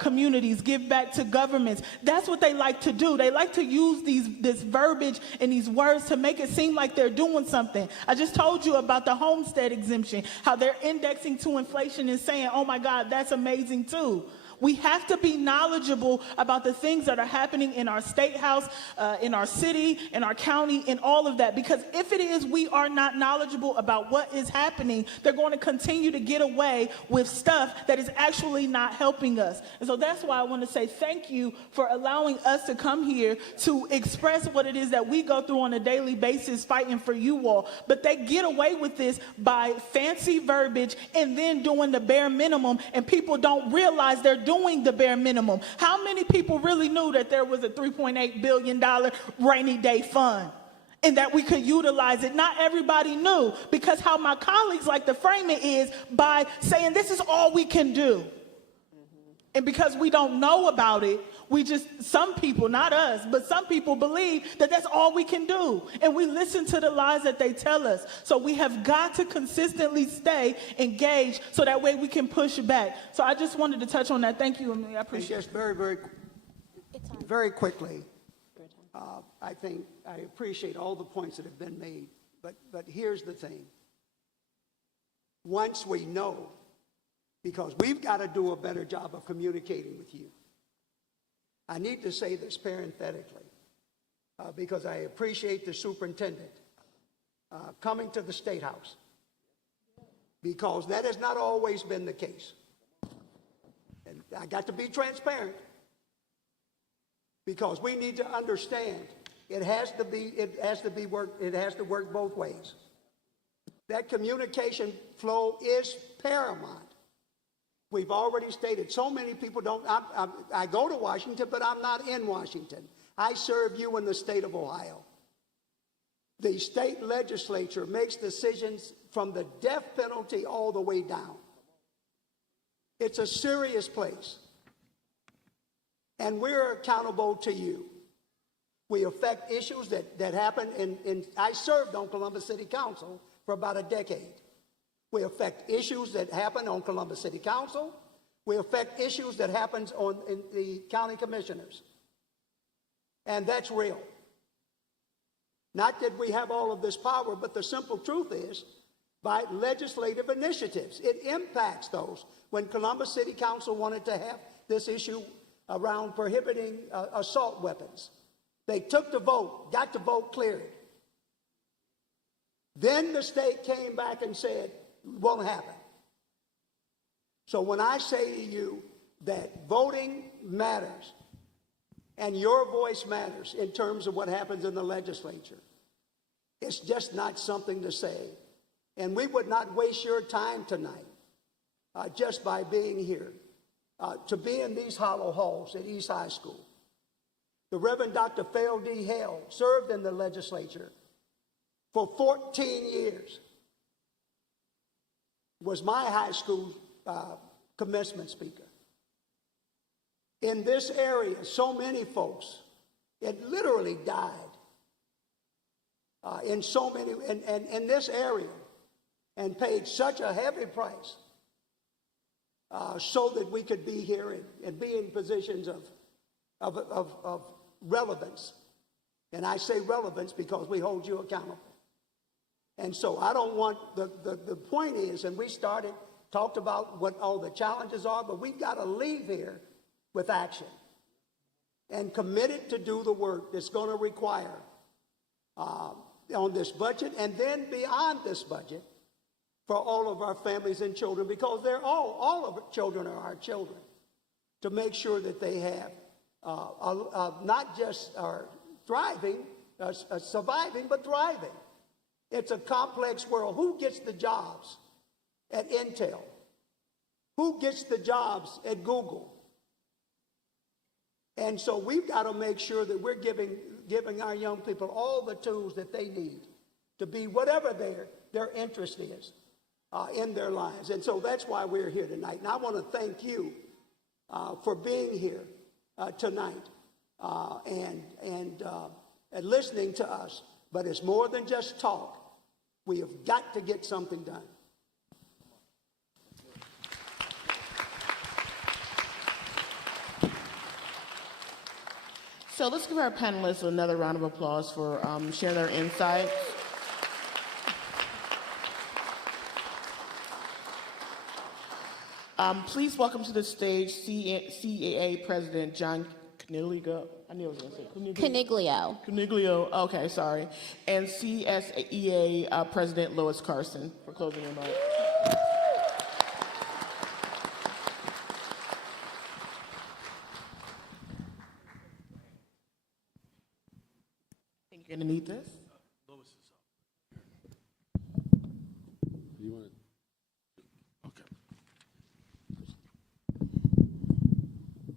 communities, give back to governments. That's what they like to do. They like to use this verbiage and these words to make it seem like they're doing something. I just told you about the homestead exemption, how they're indexing to inflation and saying, oh my God, that's amazing too. We have to be knowledgeable about the things that are happening in our state house, in our city, in our county, in all of that. Because if it is we are not knowledgeable about what is happening, they're going to continue to get away with stuff that is actually not helping us. And so that's why I want to say thank you for allowing us to come here to express what it is that we go through on a daily basis fighting for you all. But they get away with this by fancy verbiage and then doing the bare minimum, and people don't realize they're doing the bare minimum. How many people really knew that there was a $3.8 billion rainy day fund and that we could utilize it? Not everybody knew, because how my colleagues like to frame it is by saying this is all we can do. And because we don't know about it, some people, not us, but some people believe that that's all we can do. And we listen to the lies that they tell us. So we have got to consistently stay engaged so that way we can push back. So I just wanted to touch on that. Thank you, Emily. I appreciate it. Just very quickly, I think I appreciate all the points that have been made. But here's the thing. Once we know, because we've got to do a better job of communicating with you. I need to say this parenthetically, because I appreciate the superintendent coming to the State House, because that has not always been the case. And I got to be transparent, because we need to understand it has to work both ways. That communication flow is paramount. We've already stated, so many people don't, I go to Washington, but I'm not in Washington. I serve you in the state of Ohio. The state legislature makes decisions from the death penalty all the way down. It's a serious place. And we're accountable to you. We affect issues that happen I served on Columbus City Council for about a decade. We affect issues that happen on Columbus City Council. We affect issues that happens in the county commissioners. And that's real. Not that we have all of this power, but the simple truth is, by legislative initiatives, it impacts those. When Columbus City Council wanted to have this issue around prohibiting assault weapons, they took the vote, got the vote cleared. Then the state came back and said, it won't happen. So when I say to you that voting matters and your voice matters in terms of what happens in the legislature, it's just not something to say. And we would not waste your time tonight just by being here, to be in these hollow halls at East High School. The Reverend Dr. Phil D. Hale served in the legislature for 14 years, was my high school commencement speaker. In this area, so many folks, it literally died in so many, and in this area, and paid such a heavy price so that we could be here and be in positions of relevance. And I say relevance because we hold you accountable. And so I don't want, the point is, and we talked about what all the challenges are, but we've got to leave here with action and committed to do the work that's going to require on this budget and then beyond this budget for all of our families and children, because they're all of our children are our children, to make sure that they have not just are thriving, surviving, but thriving. It's a complex world. Who gets the jobs at Intel? Who gets the jobs at Google? And so we've got to make sure that we're giving our young people all the tools that they need to be whatever their interest is in their lives. And so that's why we're here tonight. And I want to thank you for being here tonight and listening to us. But it's more than just talk. We have got to get something done. So let's give our panelists another round of applause for sharing their insights. Please welcome to the stage CAA President John Coniglio. I knew I was going to say Coniglio. Coniglio, okay, sorry. And CSEA President Lois Carson for closing remarks. Think you're going to need this? Lois is up. You want to? Okay.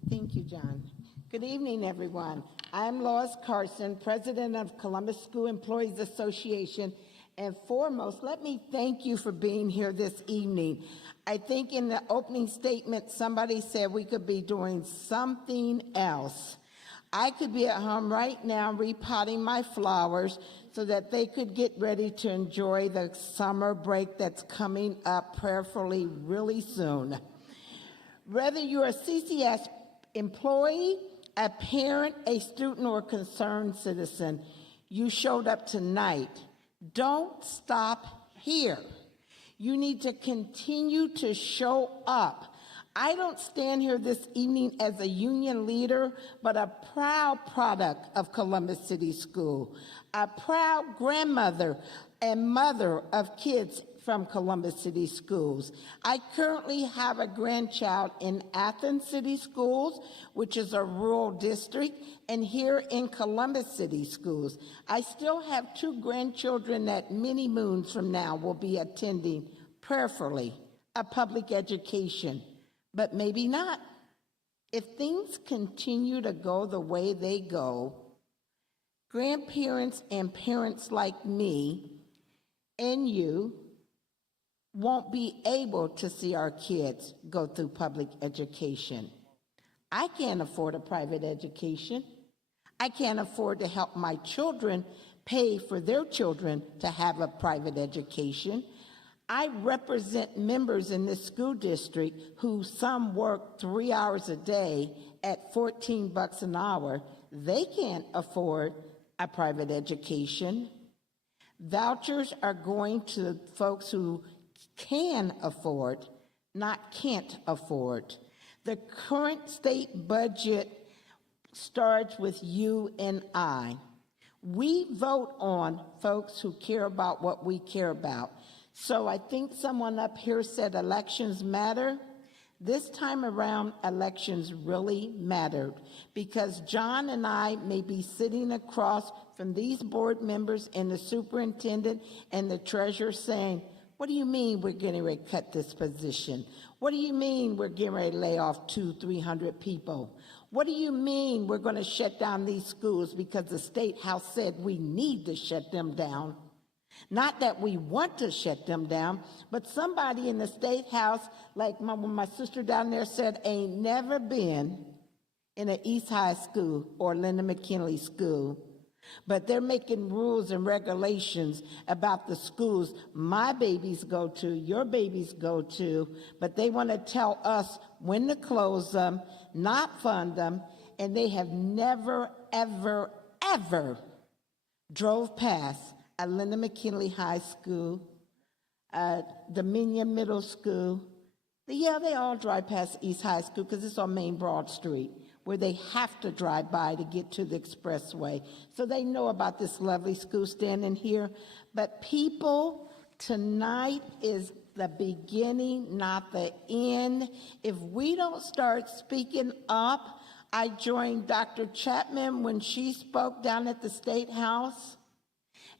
Thank you, John. Good evening, everyone. I'm Lois Carson, President of Columbus School Employees Association. And foremost, let me thank you for being here this evening. I think in the opening statement, somebody said we could be doing something else. I could be at home right now repotting my flowers so that they could get ready to enjoy the summer break that's coming up prayerfully really soon. Whether you're a CCS employee, a parent, a student, or a concerned citizen, you showed up tonight. Don't stop here. You need to continue to show up. I don't stand here this evening as a union leader, but a proud product of Columbus City School, a proud grandmother and mother of kids from Columbus City Schools. I currently have a grandchild in Athens City Schools, which is a rural district, and here in Columbus City Schools. I still have 2 grandchildren that many moons from now will be attending, prayerfully, a public education. But maybe not. If things continue to go the way they go, grandparents and parents like me and you won't be able to see our kids go through public education. I can't afford a private education. I can't afford to help my children pay for their children to have a private education. I represent members in this school district who some work 3 hours a day at $14 an hour. They can't afford a private education. Vouchers are going to folks who can afford, not can't afford. The current state budget starts with you and I. We vote on folks who care about what we care about. So I think someone up here said elections matter. This time around, elections really mattered because John and I may be sitting across from these board members and the superintendent and the treasurer saying, what do you mean we're getting ready to cut this position? What do you mean we're getting ready to lay off 200-300 people? What do you mean we're going to shut down these schools because the State House said we need to shut them down? Not that we want to shut them down, but somebody in the State House, like my sister down there said, ain't never been in an East High school or Linda McKinley school. But they're making rules and regulations about the schools my babies go to, your babies go to, but they want to tell us when to close them, not fund them, and they have never, ever, ever drove past a Linda McKinley High School, Dominion Middle School. Yeah, they all drive past East High School because it's on Main Broad Street, where they have to drive by to get to the expressway. So they know about this lovely school standing here. But people, tonight is the beginning, not the end. If we don't start speaking up, I joined Dr. Chapman when she spoke down at the State House.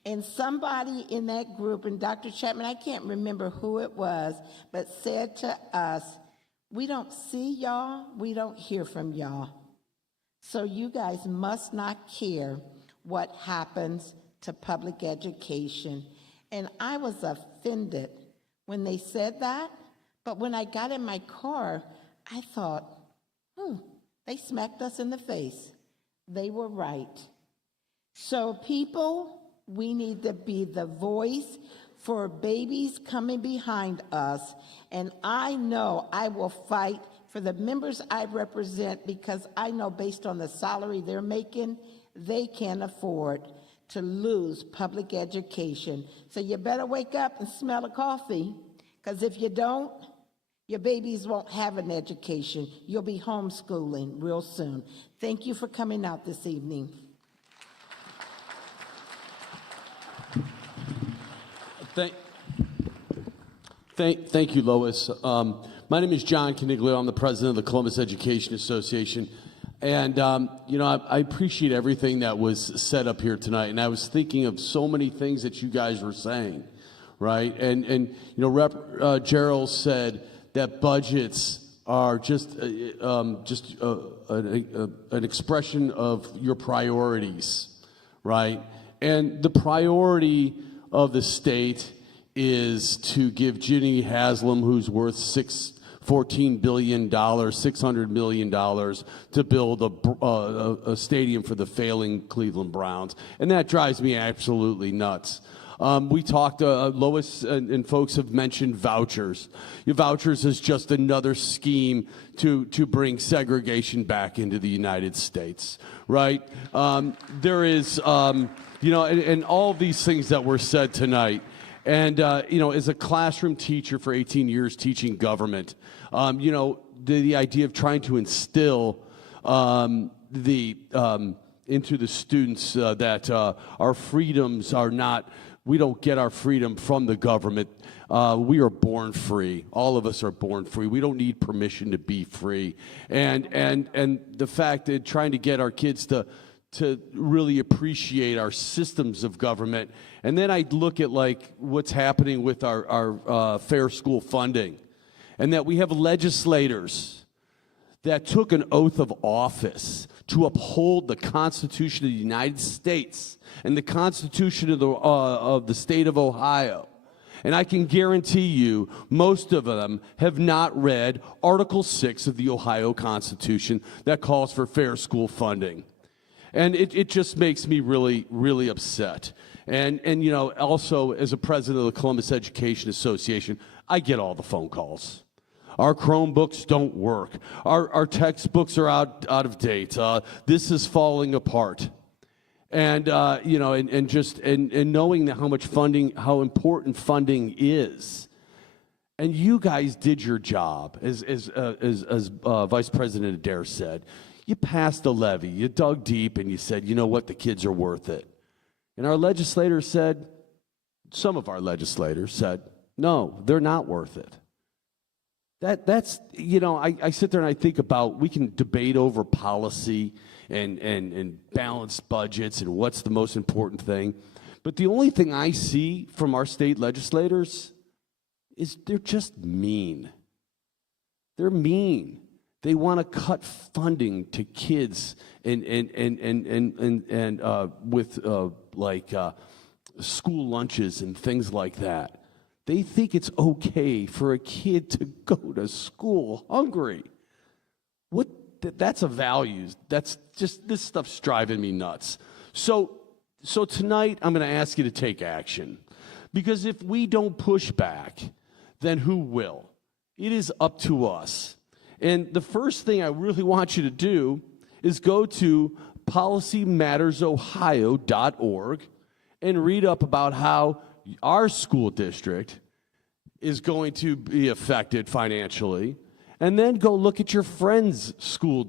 And somebody in that group, and Dr. Chapman, I can't remember who it was, but said to us, we don't see y'all, we don't hear from y'all. So you guys must not care what happens to public education. And I was offended when they said that, but when I got in my car, I thought, they smacked us in the face. They were right. So people, we need to be the voice for babies coming behind us. And I know I will fight for the members I represent because I know based on the salary they're making, they can't afford to lose public education. So you better wake up and smell the coffee, because if you don't, your babies won't have an education. You'll be homeschooling real soon. Thank you for coming out this evening. Thank you, Lois. My name is John Caniglio. I'm the president of the Columbus Education Association. And, I appreciate everything that was said up here tonight. And I was thinking of so many things that you guys were saying, right? And Rep. Gerald said that budgets are just an expression of your priorities, right? And the priority of the state is to give Ginny Haslam, who's worth $14 billion, $600 million, to build a stadium for the failing Cleveland Browns. And that drives me absolutely nuts. We talked, Lois and folks have mentioned vouchers. Your vouchers is just another scheme to bring segregation back into the United States, right? There is, and all of these things that were said tonight. And, as a classroom teacher for 18 years teaching government, the idea of trying to instill into the students that our freedoms are not, we don't get our freedom from the government. We are born free. All of us are born free. We don't need permission to be free. And the fact that trying to get our kids to really appreciate our systems of government. And then I look at what's happening with our fair school funding, and that we have legislators that took an oath of office to uphold the Constitution of the United States and the Constitution of the state of Ohio. And I can guarantee you, most of them have not read Article 6 of the Ohio Constitution that calls for fair school funding. And it just makes me really, really upset. And you know, also as a president of the Columbus Education Association, I get all the phone calls. Our Chromebooks don't work. Our textbooks are out of date. This is falling apart. And you know, and just knowing that how important funding is. And you guys did your job, as Vice President Adair said. You passed the levy. You dug deep, and you said, you know what, the kids are worth it. And our legislators said, some of our legislators said, no, they're not worth it. That's you know, I sit there and I think about, we can debate over policy and balanced budgets and what's the most important thing. But the only thing I see from our state legislators is they're just mean. They're mean. They want to cut funding to kids and with school lunches and things like that. They think it's okay for a kid to go to school hungry. That's a values. That's just, this stuff's driving me nuts. So tonight I'm going to ask you to take action, because if we don't push back, then who will? It is up to us. And the first thing I really want you to do is go to policymattersohio.org and read up about how our school district is going to be affected financially. And then go look at your friends' school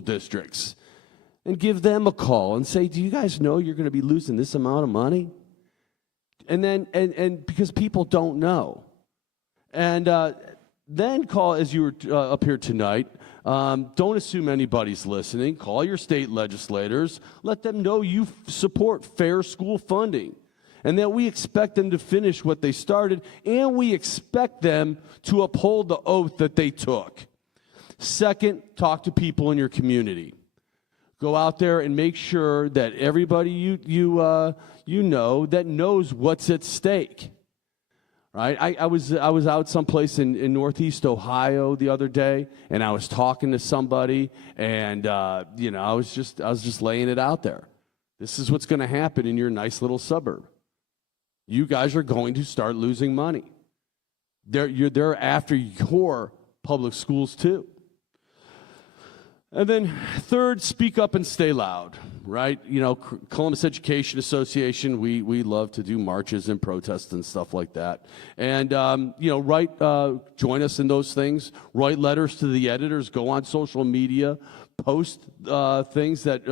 districts and give them a call and say, do you guys know you're going to be losing this amount of money? And then, and because people don't know. And then call, as you were up here tonight, don't assume anybody's listening. Call your state legislators. Let them know you support fair school funding and that we expect them to finish what they started, and we expect them to uphold the oath that they took. Second, talk to people in your community. Go out there and make sure that everybody you know that knows what's at stake. Right? I was out someplace in Northeast Ohio the other day, and I was talking to somebody, and you know, I was just laying it out there. This is what's going to happen in your nice little suburb. You guys are going to start losing money. They're after your public schools too. And then third, speak up and stay loud, right? You know, Columbus Education Association, we love to do marches and protests and stuff like that. And, you know, join us in those things. Write letters to the editors. Go on social media. Post things that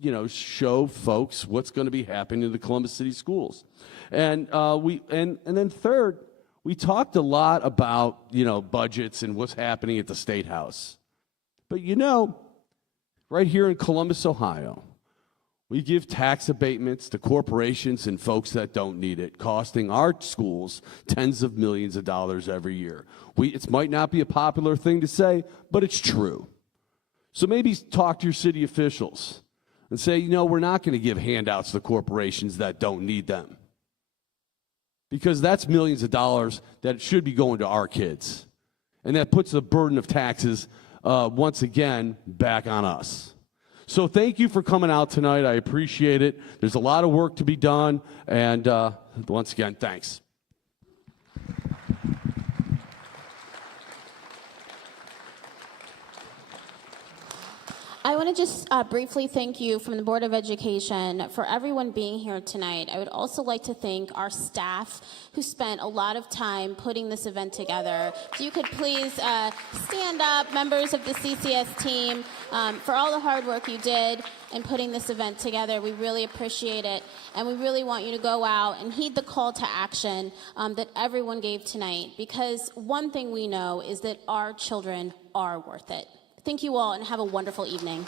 you know, show folks what's going to be happening in the Columbus City schools. And then third, we talked a lot about, you know, budgets and what's happening at the State House. But you know, right here in Columbus, Ohio, we give tax abatements to corporations and folks that don't need it, costing our schools tens of millions of dollars every year. It might not be a popular thing to say, but it's true. So maybe talk to your city officials and say, you know, we're not going to give handouts to corporations that don't need them. Because that's millions of dollars that should be going to our kids. And that puts the burden of taxes, once again, back on us. So thank you for coming out tonight. I appreciate it. There's a lot of work to be done. And once again, thanks. I want to just briefly thank you from the Board of Education for everyone being here tonight. I would also like to thank our staff who spent a lot of time putting this event together. If you could please stand up, members of the CCS team, for all the hard work you did in putting this event together. We really appreciate it, and we really want you to go out and heed the call to action that everyone gave tonight, because one thing we know is that our children are worth it. Thank you all, and have a wonderful evening.